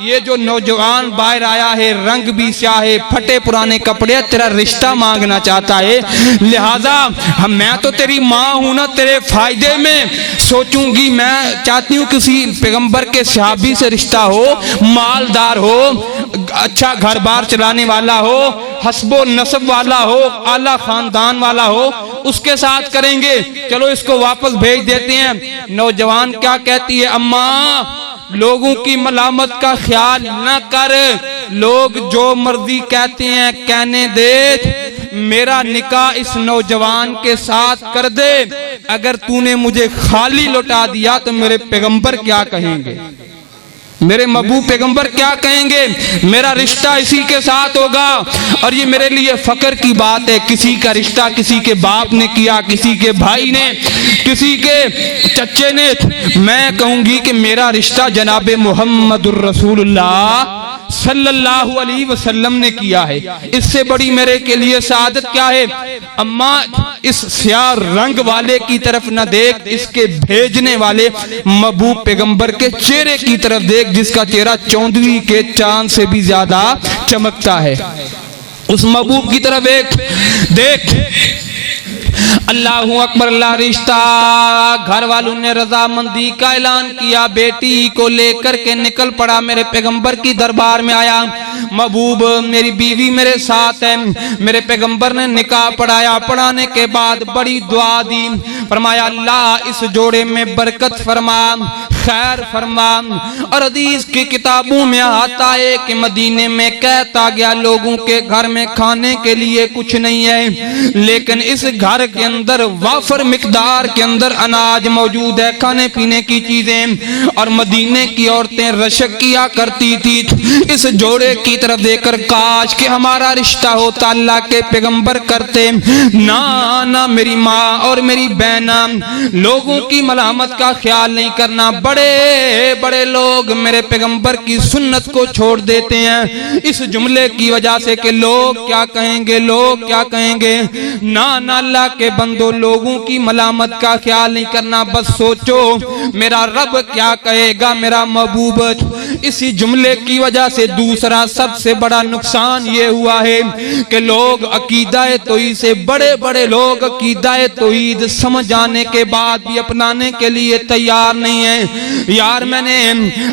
ये जो नौजवान बाहर आया है, रंग भी स्याह है, फटे पुराने कपड़े, तेरा रिश्ता मांगना चाहता है, लिहाजा मैं तो तेरी माँ हूं ना, तेरे फायदे में सोचूंगी, मैं चाहती हूँ किसी पैगंबर के सहाबी से रिश्ता हो, मालदार हो, अच्छा घर बार चलाने वाला हो, हस्बो नसब वाला हो, आला खानदान वाला हो, उसके साथ करेंगे, चलो इसको वापस भेज देते हैं। नौजवान क्या कहती है, अम्मा लोगों की मलामत का ख्याल न कर, लोग जो मर्जी कहते हैं कहने दे, मेरा निकाह इस नौजवान के साथ कर दे, अगर तूने मुझे खाली लौटा दिया तो मेरे पैगंबर क्या कहेंगे, मेरे महबूब पैगंबर क्या कहेंगे, मेरा रिश्ता इसी के साथ होगा। और ये मेरे लिए फक्र की बात है, किसी का रिश्ता किसी के बाप ने किया, किसी के भाई ने, किसी के चच्चे ने, मैं कहूंगी कि मेरा रिश्ता जनाबे मुहम्मदुर रसूलुल्लाह सल्लल्लाहु अलैहि वसल्लम ने किया है। इससे बड़ी मेरे के लिए सादत क्या है? अम्मा इस स्याह रंग वाले की तरफ न देख, इसके भेजने वाले महबूब पैगंबर के चेहरे की तरफ देख, जिसका चेहरा चौंदवी के चांद से भी ज्यादा चमकता है। उस महबूब की तरफ देख। अल्लाहु अकबर, अल्लाह रिश्ता। घर वालों ने रजामंदी का ऐलान किया, बेटी को लेकर के निकल पड़ा, मेरे पैगंबर की दरबार में आया। महबूब मेरी बीवी मेरे साथ है, मेरे पैगंबर ने निकाह पढ़ाया, पढ़ाने के बाद बड़ी दुआ दी, फरमाया अल्लाह इस जोड़े में बरकत फरमा, खैर फरमा। और हदीस की किताबों में आता है कि मदीने में कहता गया लोगों के घर में खाने के लिए कुछ नहीं है, लेकिन इस घर के अंदर वाफर मिकदार के अंदर अनाज मौजूद है, खाने पीने की चीजें। और मदीने की औरतें रशक किया करती थी इस जोड़े की तरफ देखकर, काश कि हमारा रिश्ता होता, अल्लाह के पैगंबर करते। ना ना मेरी माँ और मेरी बहना, लोगों की मलामत का ख्याल नहीं करना। बड़े बड़े लोग मेरे पैगंबर की सुन्नत को छोड़ देते हैं इस जुमले की वजह से कि लोग क्या कहेंगे, लोग क्या कहेंगे। ना ना अल्लाह के बंदो, लोगों की मलामत का ख्याल नहीं करना, बस सोचो मेरा रब क्या कहेगा, मेरा महबूब। इसी जुमले की वजह से दूसरा सबसे बड़ा नुकसान ये हुआ है कि लोग अकीदा-ए तौहीद से, बड़े बड़े लोग अकीदा-ए तौहीद समझ आने के बाद भी अपनाने के लिए तैयार नहीं है। यार मैंने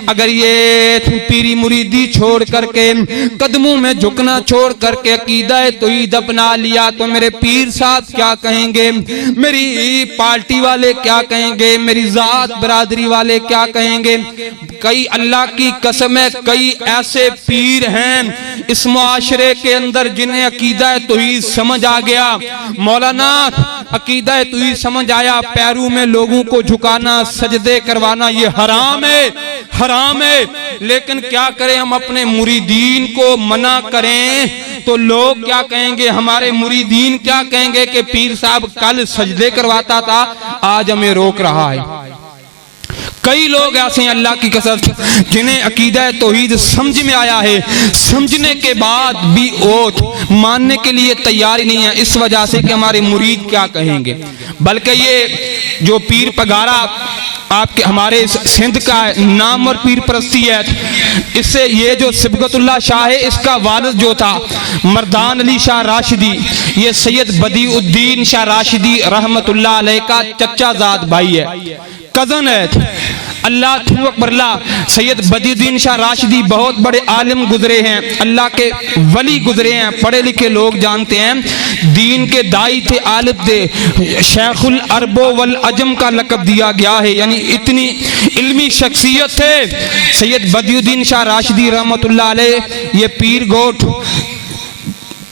अगर ये पीरी मुरीदी छोड़ करके, कदमों में झुकना छोड़ करके अकीदा-ए तौहीद अपना लिया तो मेरे पीर साहब क्या कहेंगे, मेरी पार्टी वाले क्या कहेंगे, मेरी जात बरादरी वाले क्या कहेंगे। कई अल्लाह की कसम है, कई ऐसे पीर हैं इस मुआशरे के अंदर जिन्हें अकीदा तौहीद समझ आ गया। मौलाना अकीदा तौहीद समझ आया, पैरों में लोगों को झुकाना, सजदे करवाना ये हराम है, हराम है। लेकिन क्या करें, हम अपने मुरीदीन को मना करें तो लोग क्या कहेंगे, हमारे मुरीदीन क्या कहेंगे कि पीर साहब कल सजदे करवाता था, आज हमें रोक रहा है। कई लोग ऐसे हैं अल्लाह की कसम जिन्हें अकीदा तौहीद समझ में आया है, समझने के बाद भी ओत मानने के लिए तैयार ही नहीं है, इस वजह से कि हमारे मुरीद क्या कहेंगे। बल्कि ये जो पीर पगारा आपके हमारे सिंध का नाम और पीर परस्ती है। इससे ये जो सिबगतुल्लाह शाह है, इसका वारिस जो था मर्दान अली शाह राशिदी, ये सैयद बदीउद्दीन शाह राशिदी रहमतुल्लाह अलैह का चचा जाद भाई है, कजन है। अल्लाह अकबरल्लाह सैयद बदीउद्दीन शाह राशिदी बहुत बड़े आलिम गुजरे हैं, अल्लाह के वली गुजरे हैं, पढ़े लिखे लोग जानते हैं, दीन के दाई थे, आलिम थे, शेखुल अरबो वल अजम का लक़ब दिया गया है, यानी इतनी इल्मी शख्सियत थे सैयद बदीउद्दीन शाह राशिदी रहमतुल्लाह अलैह। ये पीर गोठ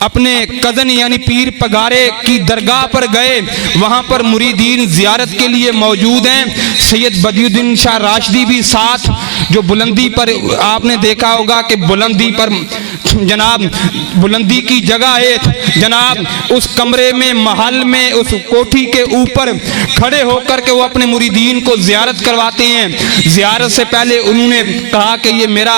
अपने कज़न यानी पीर पगारे की दरगाह पर गए, वहाँ पर मुरीदीन ज़ियारत के लिए मौजूद हैं। सैयद बदीउद्दीन शाह राशिदी भी साथ, जो बुलंदी पर आपने देखा होगा कि बुलंदी पर जनाब बुलंदी की जगह है जनाब, उस कमरे में महल में उस कोठी के ऊपर खड़े होकर के वो अपने मुरीदीन को ज़ियारत करवाते हैं। ज़ियारत से पहले उन्होंने कहा कि ये मेरा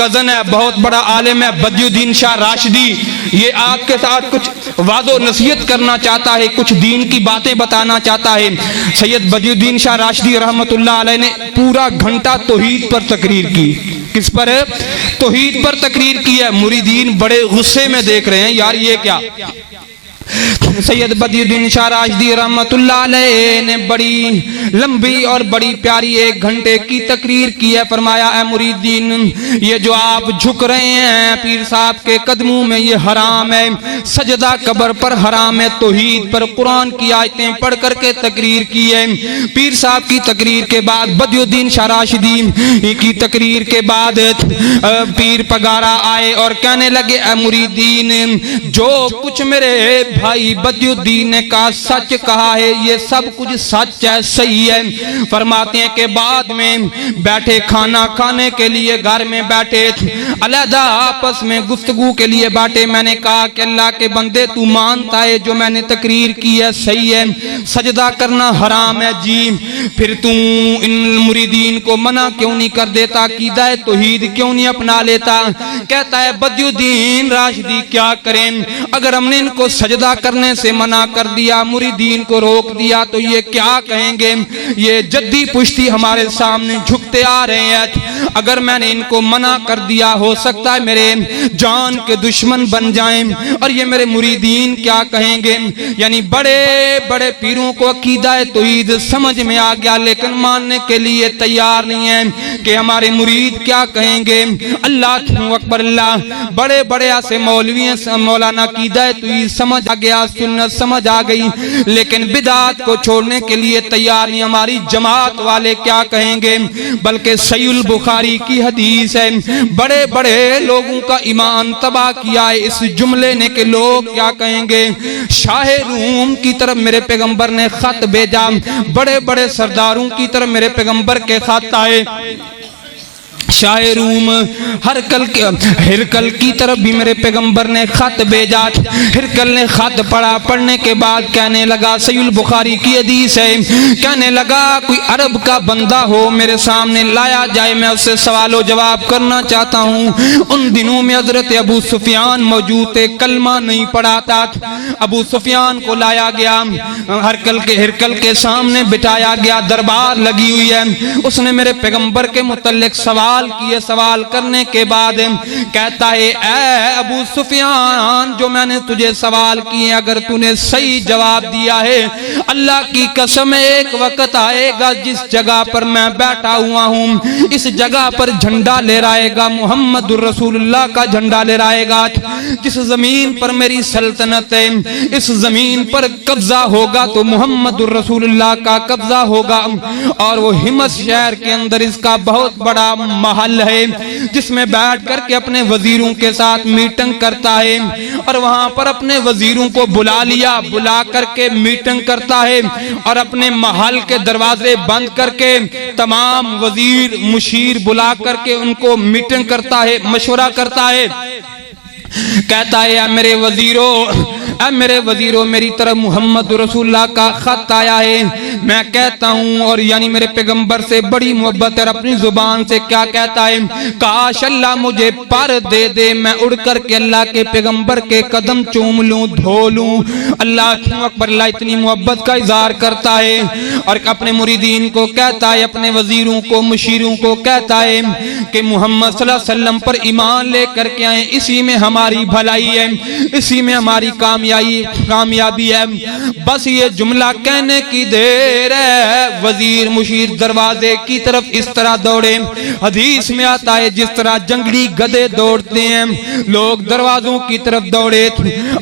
कज़न है, बहुत बड़ा आलिम है बदीउद्दीन शाह राशिदी, ये आपके साथ कुछ वादो नसीहत करना चाहता है, कुछ दीन की बातें बताना चाहता है। सैयद बदीउद्दीन शाह राशिदी रहमतुल्लाह अलैह ने पूरा घंटा तौहीद पर तकरीर की। किस पर? तौहीद पर तकरीर की है। मुरीदीन बड़े गुस्से में देख रहे हैं, यार ये क्या। सैयद बदीउद्दीन शाह राशिदी रहमतुल्लाह अलैह ने बड़ी लंबी और बड़ी प्यारी 1 घंटे की तकरीर की है। फरमाया, ऐ मुरीदीन, ये जो आप झुक रहे हैं पीर साहब के कदमों में, ये हराम है, सजदा कब्र पर हराम है। तौहीद पर कुरान की आयतें पढ़ करके तकरीर की है। पीर साहब की तकरीर के बाद, बदीउद्दीन शाह राशिदी की तकरीर के बाद पीर पगारा आए और कहने लगे, ऐ मुरीदीन, जो कुछ मेरे भाई बदीउद्दीन ने कहा सच कहा है, ये सब कुछ सच है, सही है। फरमाते हैं कि बाद में बैठे खाना खाने के लिए घर में बैठे, अलहदा आपस में गुफ्तगू के लिए बैठे। मैंने कहा कि अल्लाह के बंदे, तू मानता है जो मैंने तकरीर की है सही है, सजदा करना हराम है? जी। फिर तू इन मुरीदीन को मना क्यों नहीं कर देता, कीदा तौहीद क्यों नहीं अपना लेता? कहता है, बदीउद्दीन राशिदी क्या करें, अगर हमने इनको सजदा करने से मना कर दिया, मुरीदीन को रोक दिया, तो ये क्या कहेंगे? ये जद्दी पुश्ती हमारे सामने झुकते आ रहे हैं, अगर मैंने इनको मना कर दिया हो सकता है मेरे जान के दुश्मन बन जाएं, और ये मेरे मुरीदीन क्या कहेंगे? यानी बड़े बड़े पीरों को अकीदा तौहीद समझ में आ गया, लेकिन मानने के लिए तैयार नहीं है कि हमारे मुरीद क्या कहेंगे। अल्लाह अकबर अल्लाह, बड़े बड़े ऐसे मौलवी हैं, मौलाना अकीदा तौहीद समझ आ गया, सुन्नत समझ आ गई, लेकिन बिदात को छोड़ने के लिए तैयार नहीं। हमारी जमात वाले क्या कहेंगे? बल्कि सहीह बुखारी की हदीस है, बड़े बड़े लोगों का ईमान तबाह किया है इस जुमले ने के लोग क्या कहेंगे। शाह रूम की तरफ मेरे पैगंबर ने खत भेजा, बड़े बड़े सरदारों की तरफ मेरे पैगंबर के खत आए। शाह रूम हिरकल की तरफ भी मेरे पैगंबर ने खत भेजा। हिरकल ने खत पढ़ा, पढ़ने के बाद कहने लगा, सहीह बुखारी की हदीस है, कहने लगा कोई अरब का बंदा हो मेरे सामने लाया जाए, मैं उससे सवालो जवाब करना चाहता हूँ। उन दिनों में हजरत अबू सुफियान मौजूद थे, कलमा नहीं पढ़ाता। अबू सुफियान को लाया गया, हिरकल के सामने बिठाया गया, दरबार लगी हुई है। उसने मेरे पैगंबर के मुतल्लिक सवाल किए। सवाल करने के बाद कहता है, ऐ अबू सुफियान, जो मैंने तुझे सवाल किए, अगर तूने सही जवाब दिया है, अल्लाह की कसम एक वक्त आएगा जिस जगह पर मैं बैठा हुआ हूँ, इस जगह पर झंडा लहराएगा, मुहम्मदुर रसूलुल्लाह का झंडा लहराएगा। जिस जमीन पर मेरी सल्तनत है, इस जमीन पर कब्जा होगा तो मुहम्मदुर रसूलुल्लाह का कब्जा होगा। और वो हिमस शहर के अंदर इसका बहुत बड़ा महल है, जिसमें बैठ करके अपने वजीरों के साथ मीटिंग करता है, और वहां पर अपने वजीरों को बुला लिया, बुला करके मीटिंग करता है, और अपने महल के दरवाजे बंद करके तमाम वजीर मुशीर बुला करके उनको मीटिंग करता है, मशवरा करता है। कहता है, मेरे वजीरों, ऐ मेरे वजीरों, मेरी तरफ मोहम्मद रसूलुल्लाह का खत आया है। मैं कहता हूँ और यानी मेरे पैगंबर से बड़ी मोहब्बत है। अपनी जुबान से क्या कहता है, काश अल्लाह मुझे पर दे दे, मैं उड़ कर के अल्लाह के पैगंबर के कदम चूम लूं, धो लूं। अल्लाह अकबर, अल्लाह इतनी मोहब्बत का इजहार करता है और अपने मुरीदीन को कहता है, अपने वजीरों को, मुशीरों को कहता है कि मोहम्मद सल्लल्लाहु अलैहि वसल्लम पर ईमान लेकर के आए, इसी में हमारी भलाई है, इसी में हमारी कामयाबी है। बस ये जुमला कहने की देर है, वजीर मुशीर दरवाजे की तरफ इस तरह दौड़े। हदीस में आता है जिस तरह जंगली गधे दौड़ते हैं, लोग दरवाजों की तरफ दौड़े।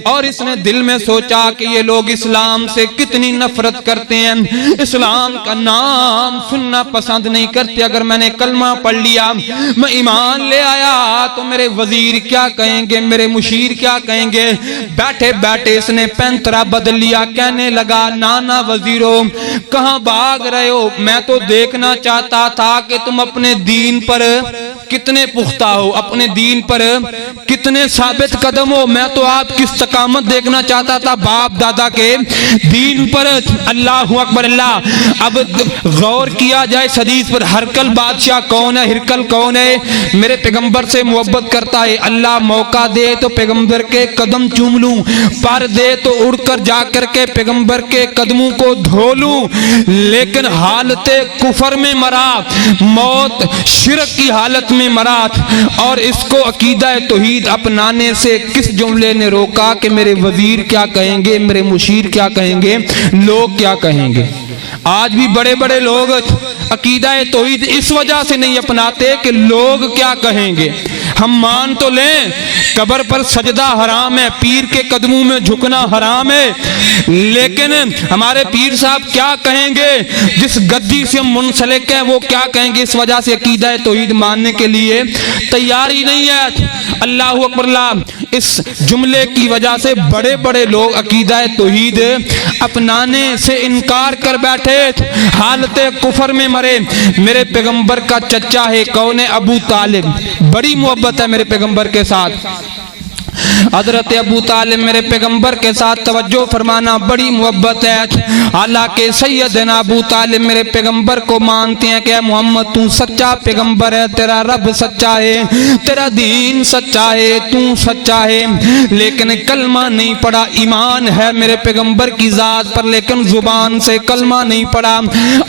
और इसने दिल में सोचा कि ये लोग इस्लाम से कितनी नफरत करते हैं, इस्लाम का नाम सुनना पसंद नहीं करते। अगर मैंने कलमा पढ़ लिया, मैं ईमान ले आया, तो मेरे वजीर क्या कहेंगे, मेरे मुशीर क्या कहेंगे। बैठे बैठे इसने पैंतरा बदल लिया, कहने लगा, नाना वजीरों कहां भाग रहे हो, मैं तो देखना चाहता था कि तुम अपने दीन पर कितने पुख्ता हो, अपने दीन पर कितने साबित कदम हो। मैं तो आपकी इस्तकामत देखना चाहता था, बाप दादा के दीन पर। अल्लाह अकबर, अल्लाह। अब गौर किया जाए इस हदीस पर, हरकल बादशाह कौन है, हिरकल कौन है, मेरे पैगंबर से मोहब्बत करता है। अल्लाह मौका दे तो पैगंबर के कदम चूम लूं, पर दे तो उड़कर जाकर के पैगंबर के कदमों को धो लूं। लेकिन हालत कुफर में मरा, मौत शिरक की हालत में मरा। और इसको अकीदा तौहीद अपनाने से किस जुमले ने रोका कि मेरे वजीर क्या कहेंगे, मेरे मुशीर क्या कहेंगे, लोग क्या कहेंगे। आज भी बड़े बड़े लोग अकीदा तौहीद इस वजह से नहीं अपनाते कि लोग क्या कहेंगे। हम मान तो लें कब्र पर सजदा हराम है, पीर के कदमों में झुकना हराम है, लेकिन हमारे पीर साहब क्या कहेंगे, जिस गद्दी से हम मुंसलिक हैं वो क्या कहेंगे, इस वजह से अकीदा तौहीद मानने के लिए तैयार ही नहीं है। अल्लाह अकबर, इस जुमले की वजह से बड़े बड़े लोग अकीदा तौहीद अपनाने से इनकार कर बैठे, हालत कुफर में मरे। मेरे पैगंबर का चचा है, कौन है, अबू तालिब। बड़ी मोहब्बत है मेरे पैगंबर के साथ। हजरत अबू तालिब मेरे पैगंबर के साथ तवज्जो फरमाना, बड़ी मोहब्बत है। हालांकि सैयदना अबू तालिब मेरे पैगंबर को मानते हैं कि मोहम्मद तू सच्चा पैगंबर है, तेरा रब सच्चा है, तेरा दीन सच्चा है, तू सच्चा है। लेकिन कलमा नहीं पढ़ा, ईमान है मेरे पैगंबर की जात पर, लेकिन जुबान से कलमा नहीं पढ़ा।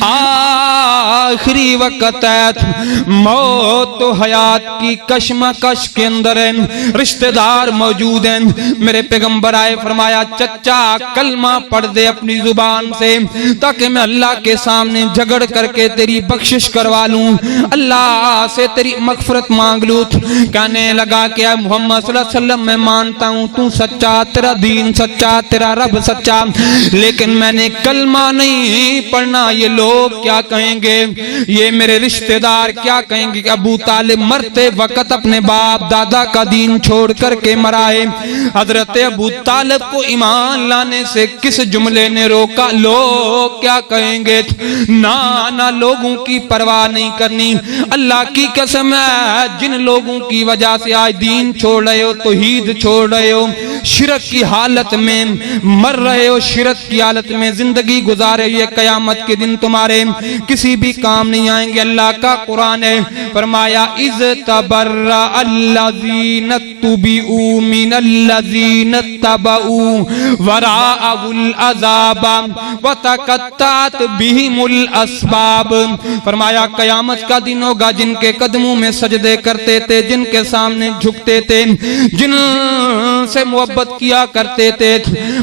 आखिरी वक्त है, मौत तो हयात की कशमकश के अंदर है, रिश्तेदार मौजूद हैं। मेरे पैगंबर आए, फरमाया चचा कलमा पढ़ दे अपनी जुबान से, ताकि मैं अल्लाह के सामने झगड़ करके तेरी बख्शिश करवा लूं, अल्लाह से तेरी मगफरत मांग लूं। कहने लगा क्या मोहम्मद सल्लल्लाहु अलैहि वसल्लम, मैं मानता हूं तू सच्चा, तेरा दीन सच्चा, तेरा रब सच्चा, लेकिन मैंने कलमा नहीं पढ़ना। ये लोग क्या कहेंगे, ये मेरे रिश्तेदार क्या कहेंगे कि अबू तालिब मरते वक्त अपने बाप दादा का दीन छोड़ करके मरा है। हजरत अबू तालिब को ईमान लाने से किस जुमले ने रोका, लोग क्या कहेंगे। ना ना, लोगों की परवाह नहीं करनी। अल्लाह की कसम है, जिन लोगों की वजह से आज दीन छोड़ रहे हो, तौहीद छोड़ रहे हो, शिरक की हालत में मर रहे हो, शिरक की हालत में जिंदगी गुजारे, ये कयामत के दिन तुम्हारे किसी भी काम नहीं आएंगे। अल्लाह का कुरान है, फरमाया इज़ तबर्रा अल्लज़ीना तुबिऊ मिनल्लज़ीना तबऊ वराअहुल अज़ाबा व तक़त्तअत बिहिमुल अस्बाब। फरमाया कयामत का दिन होगा, जिनके कदमों में सजदे करते थे, जिनके सामने झुकते थे, जिनसे मोहब्बत किया करते थे,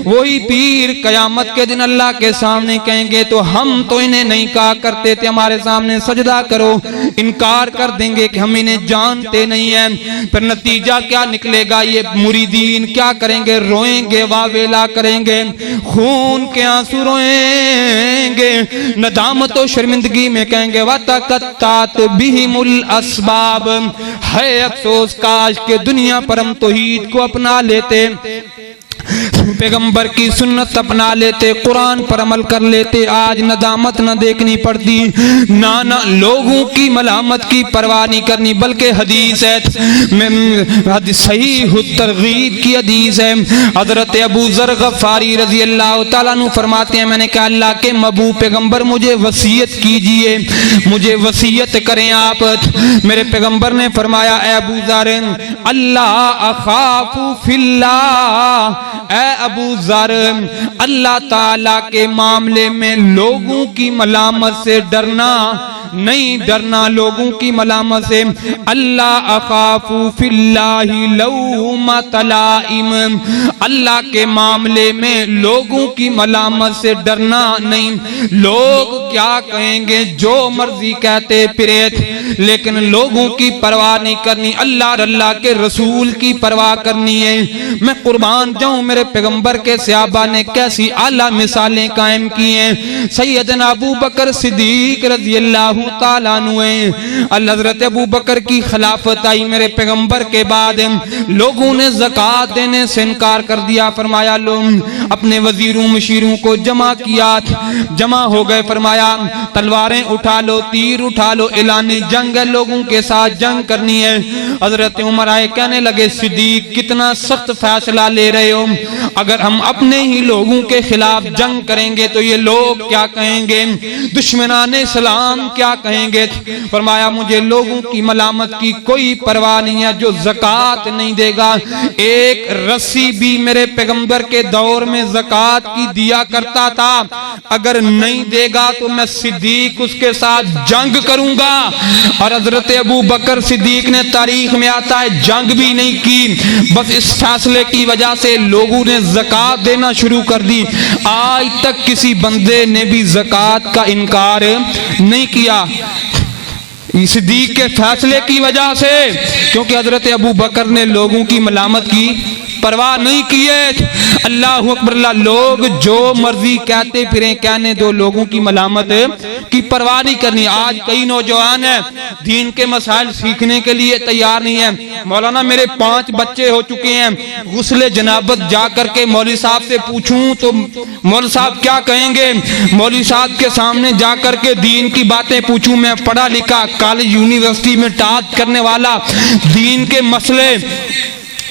वही पीर कयामत के दिन अल्लाह के सामने कहेंगे तो हम तो इन्हें नहीं कहा करते थे हमारे सामने सजदा करो, इनकार कर देंगे कि हम इन्हें जानते नहीं हैं। फिर नतीजा क्या निकलेगा, ये मुरीदीन क्या करेंगे, रोएंगे, वावेला करेंगे, खून के आंसू रोएंगे, नदामत और शर्मिंदगी में कहेंगे वतक़त्तअत बिहिमुल अस्बाब। है अफसोस, काश के दुनिया पर हम तौहीद को अपना लेते, पैगंबर की सुन्नत अपना लेते, कुरान पर अमल कर लेते, आज नदामत न देखनी पड़ती, ना लोगों की मलामत की परवाह नहीं करनी। बल्कि हदीस है, सही तरगीब की हदीस है, हजरत अबू ज़र गफ़ारी रज़ी अल्लाह तआला अन्हु फरमाते हैं, मैंने कहा अल्लाह के महबूब पैगंबर मुझे वसीयत कीजिए, मुझे वसीयत करें आप। मेरे पैगंबर ने फरमाया, ए अबू ज़र अल्लाह अखाफु फिल्लाह, ए अबू ज़र अल्लाह ताला के मामले में लोगों की मलामत से डरना नहीं, डरना लोगों की मलामत से। अल्लाह अखाफु फिल्लाहि लौमत लाइम, अल्लाह के मामले में लोगों की मलामत से डरना नहीं। लोग क्या कहेंगे, जो मर्जी कहते फिरे, लेकिन लोगों की परवाह नहीं करनी, अल्लाह अल्लाह के रसूल की परवाह करनी है। मैं कुर्बान जाऊं, मेरे पैगंबर के सहाबा ने कैसी आला मिसालें कायम की हैं। सैयदना अबू बकर सिद्दीक रज़ी अल्लाह ताला अन्हु, हज़रत अबू बकर की खिलाफत आई मेरे पैगंबर के बाद, लोगों ने ज़कात देने से इनकार कर दिया। फरमाया लो अपने वजीरों मुशीरों को जमा किया, जमा हो गए। फरमाया तलवारें उठा लो, तीर उठा लो, ऐलानी जंग है, लोगों के साथ जंग करनी है। हजरत उमर आए, कहने लगे सिद्दीक कितना सख्त फैसला ले रहे हो, अगर हम अपने ही लोगों के खिलाफ जंग करेंगे तो ये लोग क्या कहेंगे, दुश्मनाने इस्लाम क्या कहेंगे। फरमाया मुझे लोगों की मलामत की कोई परवाह नहीं है, जो ज़कात नहीं देगा, एक रस्सी भी मेरे पैगंबर के दौर में ज़कात की दिया करता था, अगर नहीं देगा तो मैं सिद्दीक उसके साथ जंग करूंगा। और हजरत अबू बकर सिद्दीक ने तारीख में आता है जंग भी नहीं की, बस इस फैसले की वजह से लोगों ने ज़कात देना शुरू कर दी। आज तक किसी बंदे ने भी ज़कात का इनकार नहीं किया सिद्दीक के फैसले की वजह से, क्योंकि हजरत अबू बकर ने लोगों की मलामत की परवाह नहीं किए। अल्लाह अकबर, लोग जो मर्जी कहते फिरें, कहने दो, लोगों की मलामत की परवाह नहीं करनी। आज कई नौजवान हैं दीन के मसाइल सीखने के लिए तैयार नहीं है। मौलाना मेरे 5 बच्चे हो चुके हैं, गुस्ले जनाबत जा करके मौलवी साहब से पूछूं तो मौलवी साहब क्या कहेंगे, मौलवी साहब के सामने जा करके दीन की बातें पूछूं, मैं पढ़ा लिखा कॉलेज यूनिवर्सिटी में टाट करने वाला, दीन के मसले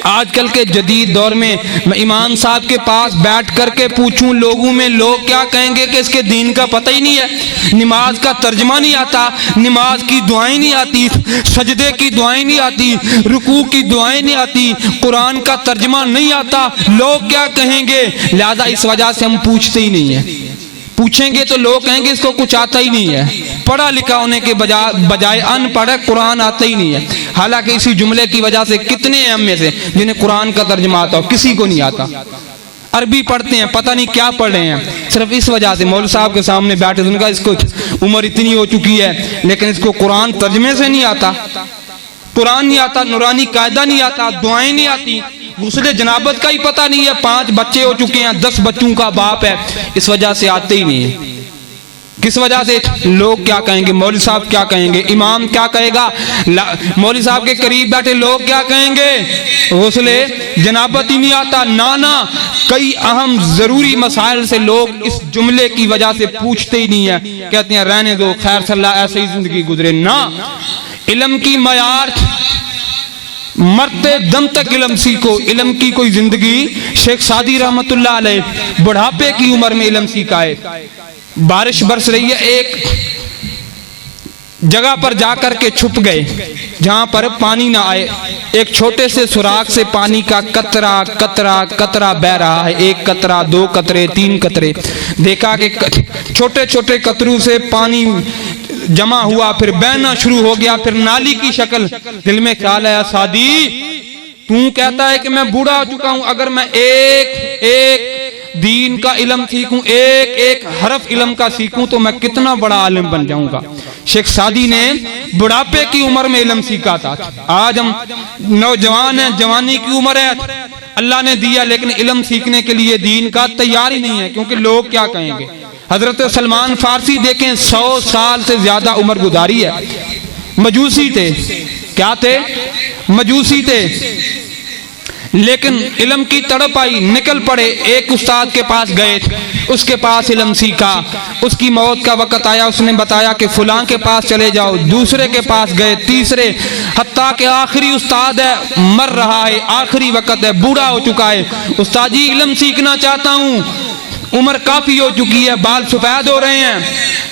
आजकल के जदीद दौर में मैं इमाम साहब के पास बैठ करके पूछूं लोगों में, लोग क्या कहेंगे कि इसके दीन का पता ही नहीं है, नमाज का तर्जमा नहीं आता, नमाज की दुआएं नहीं आती, सजदे की दुआएं नहीं आती, रुकू की दुआएं नहीं आती, कुरान का तर्जमा नहीं आता, लोग क्या कहेंगे। लिहाजा इस वजह से हम पूछते ही नहीं है। पूछेंगे तो लोग कहेंगे इसको कुछ आता ही नहीं है, पढ़ा लिखा होने के बजाय अनपढ़, कुरान आता ही नहीं है। हालांकि इसी जुमले की वजह से कितने हैं हम में से जिन्हें कुरान का तर्जुमा आता हो, किसी को नहीं आता। अरबी पढ़ते हैं, पता नहीं क्या पढ़ रहे हैं, सिर्फ इस वजह से मौलवी साहब के सामने बैठे, उनका इसको उम्र इतनी हो चुकी है लेकिन इसको कुरान तर्जमे से नहीं आता, कुरान नहीं आता, नूरानी कायदा नहीं आता, दुआएं नहीं आती, गुस्ले जनाबत का ही पता नहीं है। 5 बच्चे हो चुके हैं, 10 बच्चों का बाप है, इस वजह से आते ही नहीं है। किस वजह से, लोग क्या कहेंगे, मौलवी साहब क्या कहेंगे, इमाम क्या कहेगा, मौलवी साहब के करीब बैठे लोग क्या कहेंगे, गुस्ले जनाबत ही नहीं आता। नाना कई अहम जरूरी मसाइल से लोग इस जुमले की वजह से पूछते ही नहीं है, कहते हैं रहने दो, खैर सल्लाह, ऐसे ही जिंदगी गुजरे ना। इल्म की मयार मरते दम तक इल्म सीखो, इल्म की कोई जिंदगी। शेख सादी रहमतुल्लाह अलैह बुढ़ापे की उम्र में इल्म सीखा है। बारिश बरस रही है, एक जगह पर जाकर के छुप गए जहां पर पानी ना आए, एक छोटे से सुराख से पानी का कतरा कतरा कतरा बह रहा है, 1 कतरा, 2 कतरे, 3 कतरे। देखा कि छोटे छोटे कतरों से पानी जमा हुआ, फिर बहना शुरू हो गया, फिर नाली की शक्ल। दिल में ख्याल आया, सादी तू कहता है कि मैं बूढ़ा हो चुका हूं, अगर मैं एक एक दीन का इल्म सीखूं, एक एक हरफ इल्म का सीखूं तो मैं कितना बड़ा आलिम बन जाऊंगा। शेख सादी ने बुढ़ापे की उम्र में इल्म सीखा था। आज हम नौजवान हैं, जवानी की उम्र है, अल्लाह ने दिया, लेकिन इल्म सीखने के लिए दीन का तैयार ही नहीं है, क्योंकि लोग क्या कहेंगे। हजरत सलमान फारसी देखें, 100 साल से ज्यादा उम्र गुजारी है। मजूसी थे, क्या थे, मजूसी थे। लेकिन इल्म की तड़प आई, निकल पड़े। एक उस्ताद के पास गए, उसके पास इल्म सीखा। उसकी मौत का वक़्त आया, उसने बताया कि फलां के पास चले जाओ। दूसरे के पास गए, तीसरे, हत्ता के आखिरी उस्ताद है, मर रहा है, आखिरी वक़्त है, बूढ़ा हो चुका है। उस्ताद जी इल्म सीखना चाहता हूँ, उम्र काफ़ी हो चुकी है, बाल सफ़ेद हो रहे हैं।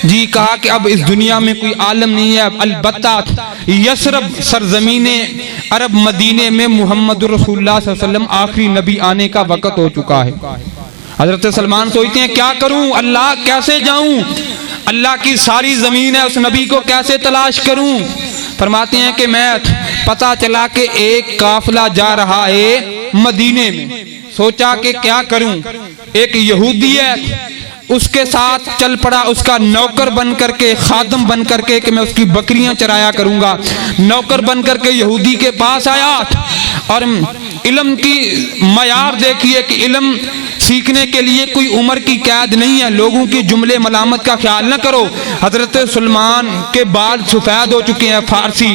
जी कहा कि अब इस दुनिया में कोई आलम नहीं है, अलबत्ता यसरब सरजमीने अरब मदीने में मोहम्मद रसूलुल्लाह सल्लल्लाहु अलैहि वसल्लम आखिरी नबी आने का वक़्त हो चुका है। हज़रत सलमान सोचते हैं क्या करूं, अल्लाह कैसे जाऊं, अल्लाह की सारी ज़मीन है, उस नबी को कैसे तलाश करूं। फरमाते हैं कि मैं, पता चला कि एक काफिला जा रहा है मदीने में। सोचा कि क्या करूं, एक यहूदी है, उसके साथ चल पड़ा, उसका नौकर बन करके, खादम बन करके कि मैं उसकी बकरियां चराया करूंगा। नौकर बन करके यहूदी के पास आया और इल्म की मयार देखिए कि इल्म सीखने के लिए कोई उम्र की कैद नहीं है। लोगों की जुमले मलामत का ख्याल न करो। हजरत सलमान के बाल सफ़ेद हो चुके हैं, फारसी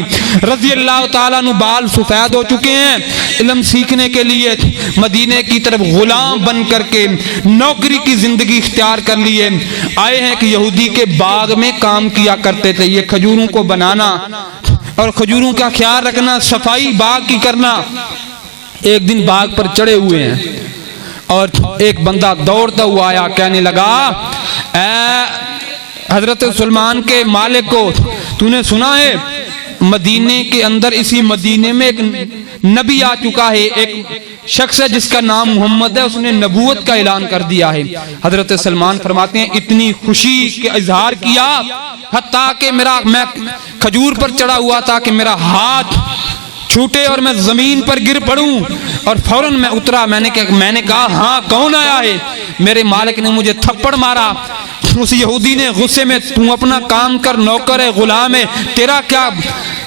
रज़ी अल्लाह ताला अन्हु बाल सफ़ेद हो चुके हैं। इल्म सीखने के लिए मदीने की तरफ गुलाम बन करके नौकरी की जिंदगी इख्तियार कर लिए आए हैं कि यहूदी के बाग में काम किया करते थे। ये खजूरों को बनाना और खजूरों का ख्याल रखना, सफाई बाग की करना। एक दिन बाग पर चढ़े हुए हैं और एक बंदा दौड़ता हुआ आया, कहने लगा, हजरत सलमान के मालिक को तूने सुना है मदीने के अंदर, इसी मदीने में एक नबी आ चुका है, एक शख्स है जिसका नाम मोहम्मद है, उसने नबूवत का ऐलान कर दिया है। हजरत सलमान फरमाते हैं इतनी खुशी के इजहार किया, हत्ता कि मैं खजूर पर चढ़ा हुआ था कि मेरा हाथ छूटे और मैं जमीन पर गिर पड़ूं, और फौरन मैं उतरा। मैंने कहा हाँ कौन आया है? मेरे मालिक ने मुझे थप्पड़ मारा। उस यहूदी ने गुस्से में, तू अपना काम कर, नौकर है, गुलाम है, तेरा क्या,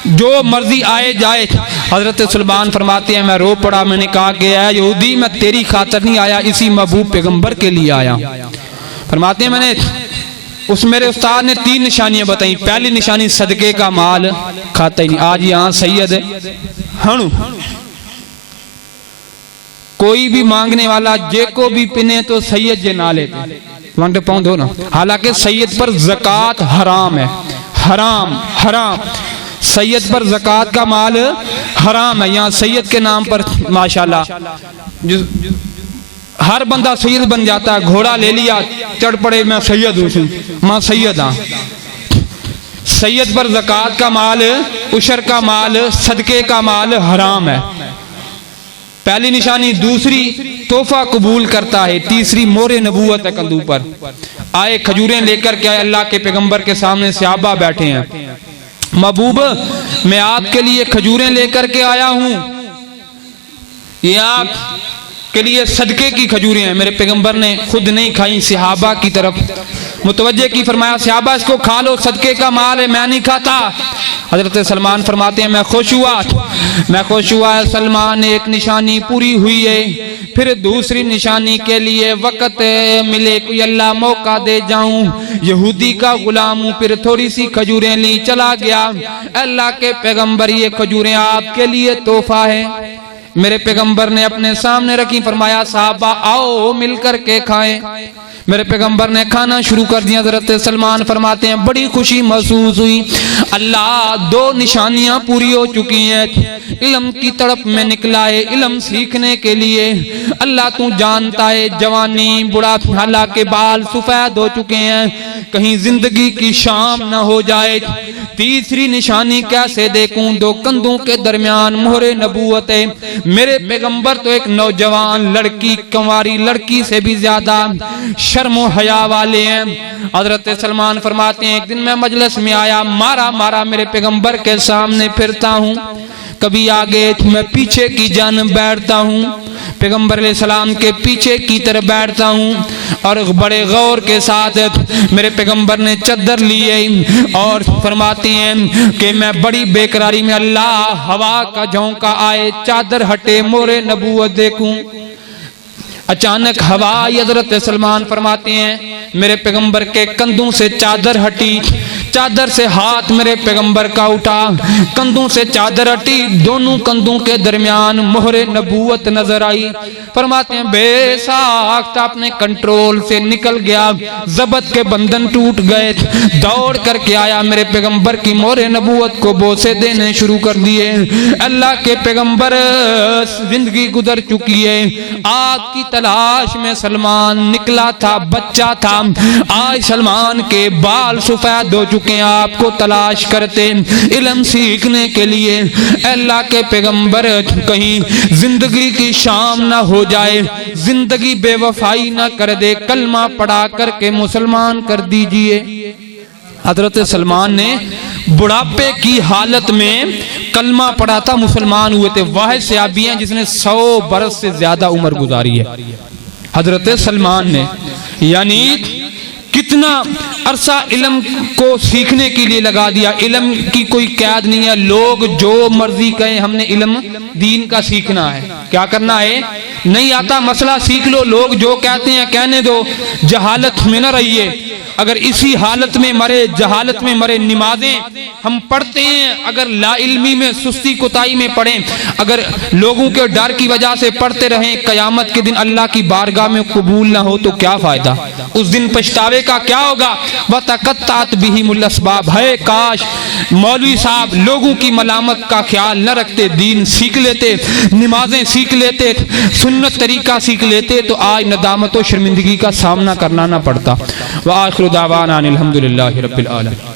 जो मर्जी आए जाए। हजरत सलमान फरमाते हैं मैं रो पड़ा। मैंने कहा कि यहूदी मैं तेरी खातर नहीं आया, इसी महबूब पैगंबर के लिए आया। फरमाते हैं मैंने, उस मेरे उस्ताद ने 3 निशानियां बताई। पहली निशानी सदके का माल खाता ही नहीं। आज यहाँ सैयद हणु, कोई भी मांगने वाला जे को भी पिने तो सैयद जे ना लेते वंटे पौंधो ना। हालांकि सैयद पर ज़कात हराम है, हराम सैयद पर ज़कात का माल हराम है। यहाँ सैयद के नाम पर माशाल्लाह हर बंदा सैयद बन जाता है। घोड़ा ले लिया, चढ़ पड़े, मैं सैयद हूँ, मां सैयद हाँ। सैयद पर ज़कात का माल, उशर का माल, सदके का माल हराम है। पहली निशानी। दूसरी, तोहफा कबूल करता है। तीसरी, मोरे नबूवत है कंधों पर। आए खजूरें लेकर के आए, अल्लाह के पैगंबर के सामने सहाबा बैठे हैं। महबूब मैं आपके लिए खजूरें लेकर के आया हूं, ये आप के लिए सदके की खजूरें हैं। मेरे पैगंबर ने खुद नहीं खाई, सहाबा की तरफ मुतवज्जे की, फरमाया सहाबा इसको खा लो, सदके का माल है, मैं नहीं खाता। हजरत सलमान फरमाते हैं मैं खुश हुआ सलमान, एक निशानी पूरी हुई है। फिर दूसरी निशानी के लिए वक़्त मिले, कोई अल्लाह मौका दे जाऊं, यहूदी का गुलाम हूं। फिर थोड़ी सी खजूरें ली, चला गया। अल्लाह के पैगंबर ये खजूरें आपके लिए तोहफा है। मेरे पैगंबर ने अपने सामने रखी, फरमाया साहबा आओ मिलकर के खाएं। मेरे पैगंबर ने खाना शुरू कर दिया। हज़रत सलमान फरमाते हैं बड़ी खुशी महसूस हुई। अल्लाह 2 निशानियां पूरी हो चुकी हैं। इल्म की तड़प में निकला है, इल्म सीखने के लिए। अल्लाह तू जानता है जवानी बुढ़ा हालांकि बाल सफेद हो चुके हैं, कहीं जिंदगी की शाम न हो जाए। तीसरी निशानी कैसे देखूं, 2 कंधों के दरमियान मोहरे नबूवत है। मेरे पैगंबर तो एक नौजवान लड़की, कंवारी लड़की से भी ज्यादा शर्म हया वाले हैं। हजरत सलमान फरमाते हैं एक दिन मैं मजलिस में आया, मारा मेरे पैगंबर के सामने फिरता हूँ, कभी आगे मैं पीछे की जान बैठता हूँ, पैगंबर अलैहिस्सलाम के पीछे की तरफ बैठता हूँ। और बड़े गौर के साथ मेरे पैगंबर ने चद्दर लिए और फरमाते हैं कि मैं बड़ी बेकरारी में, अल्लाह हवा का झोंका आए, चादर हटे, मोरे नबूवत देखूं। अचानक हवा आई। हजरत सलमान फरमाते हैं मेरे पैगंबर के कंधों से चादर हटी, चादर से हाथ मेरे पैगंबर का उठा, कंधों से चादर हटी, दोनों कंधों के दरमियान मोहरे नबूवत नजर आई। फरमाते हैं बेसाख्त अपने कंट्रोल से निकल गया, जबत के बंधन टूट गए। दौड़ करके आया, मेरे पैगंबर की मोहरे नबूवत को बोसे देने शुरू कर दिए। अल्लाह के पैगंबर जिंदगी गुजर चुकी है, आग की तलाश में सलमान निकला था, बच्चा था। आज सलमान के बाल सफेद हो चुके हैं, आपको तलाश करते इल्म सीखने के लिए। अल्लाह के पैगंबर कहीं जिंदगी की शाम ना हो जाए, जिंदगी बेवफाई ना कर दे, कलमा पढ़ा करके मुसलमान कर दीजिए। हजरत सलमान ने बुढ़ापे की हालत में कलमा पढ़ा था, मुसलमान हुए थे। वाहिद सहाबी हैं जिसने 100 बरस से ज्यादा उम्र गुजारी है, हजरत सलमान ने। यानी कितना अरसा इल्म को सीखने के लिए लगा दिया। इल्म की कोई कैद नहीं है, लोग जो मर्जी कहें हमने इल्म दीन का सीखना है। क्या करना है? नहीं आता मसला सीख लो, लोग जो कहते हैं कहने दो, जहालत में न रहिए। अगर इसी हालत में मरे, जहालत में मरे, नमाजें हम पढ़ते हैं, अगर लाइल्मी में सुस्ती कुताई में पढ़ें, अगर लोगों के डर की वजह से पढ़ते रहें, कयामत के दिन अल्लाह की बारगाह में कबूल ना हो तो क्या फायदा? उस दिन पछतावे का क्या होगा? वतकत्तात बिहिमुल अस्बाब। है काश मौलवी साहब लोगों की मलामत का ख्याल न रखते, दीन सीख लेते, नमाजें सीख लेते, सुन्नत तरीका सीख लेते, तो आज नदामत और शर्मिंदगी का सामना करना ना पड़ता। व आखिर दावाना अनिल हम्दुलिल्लाहि रब्बिल आलमीन।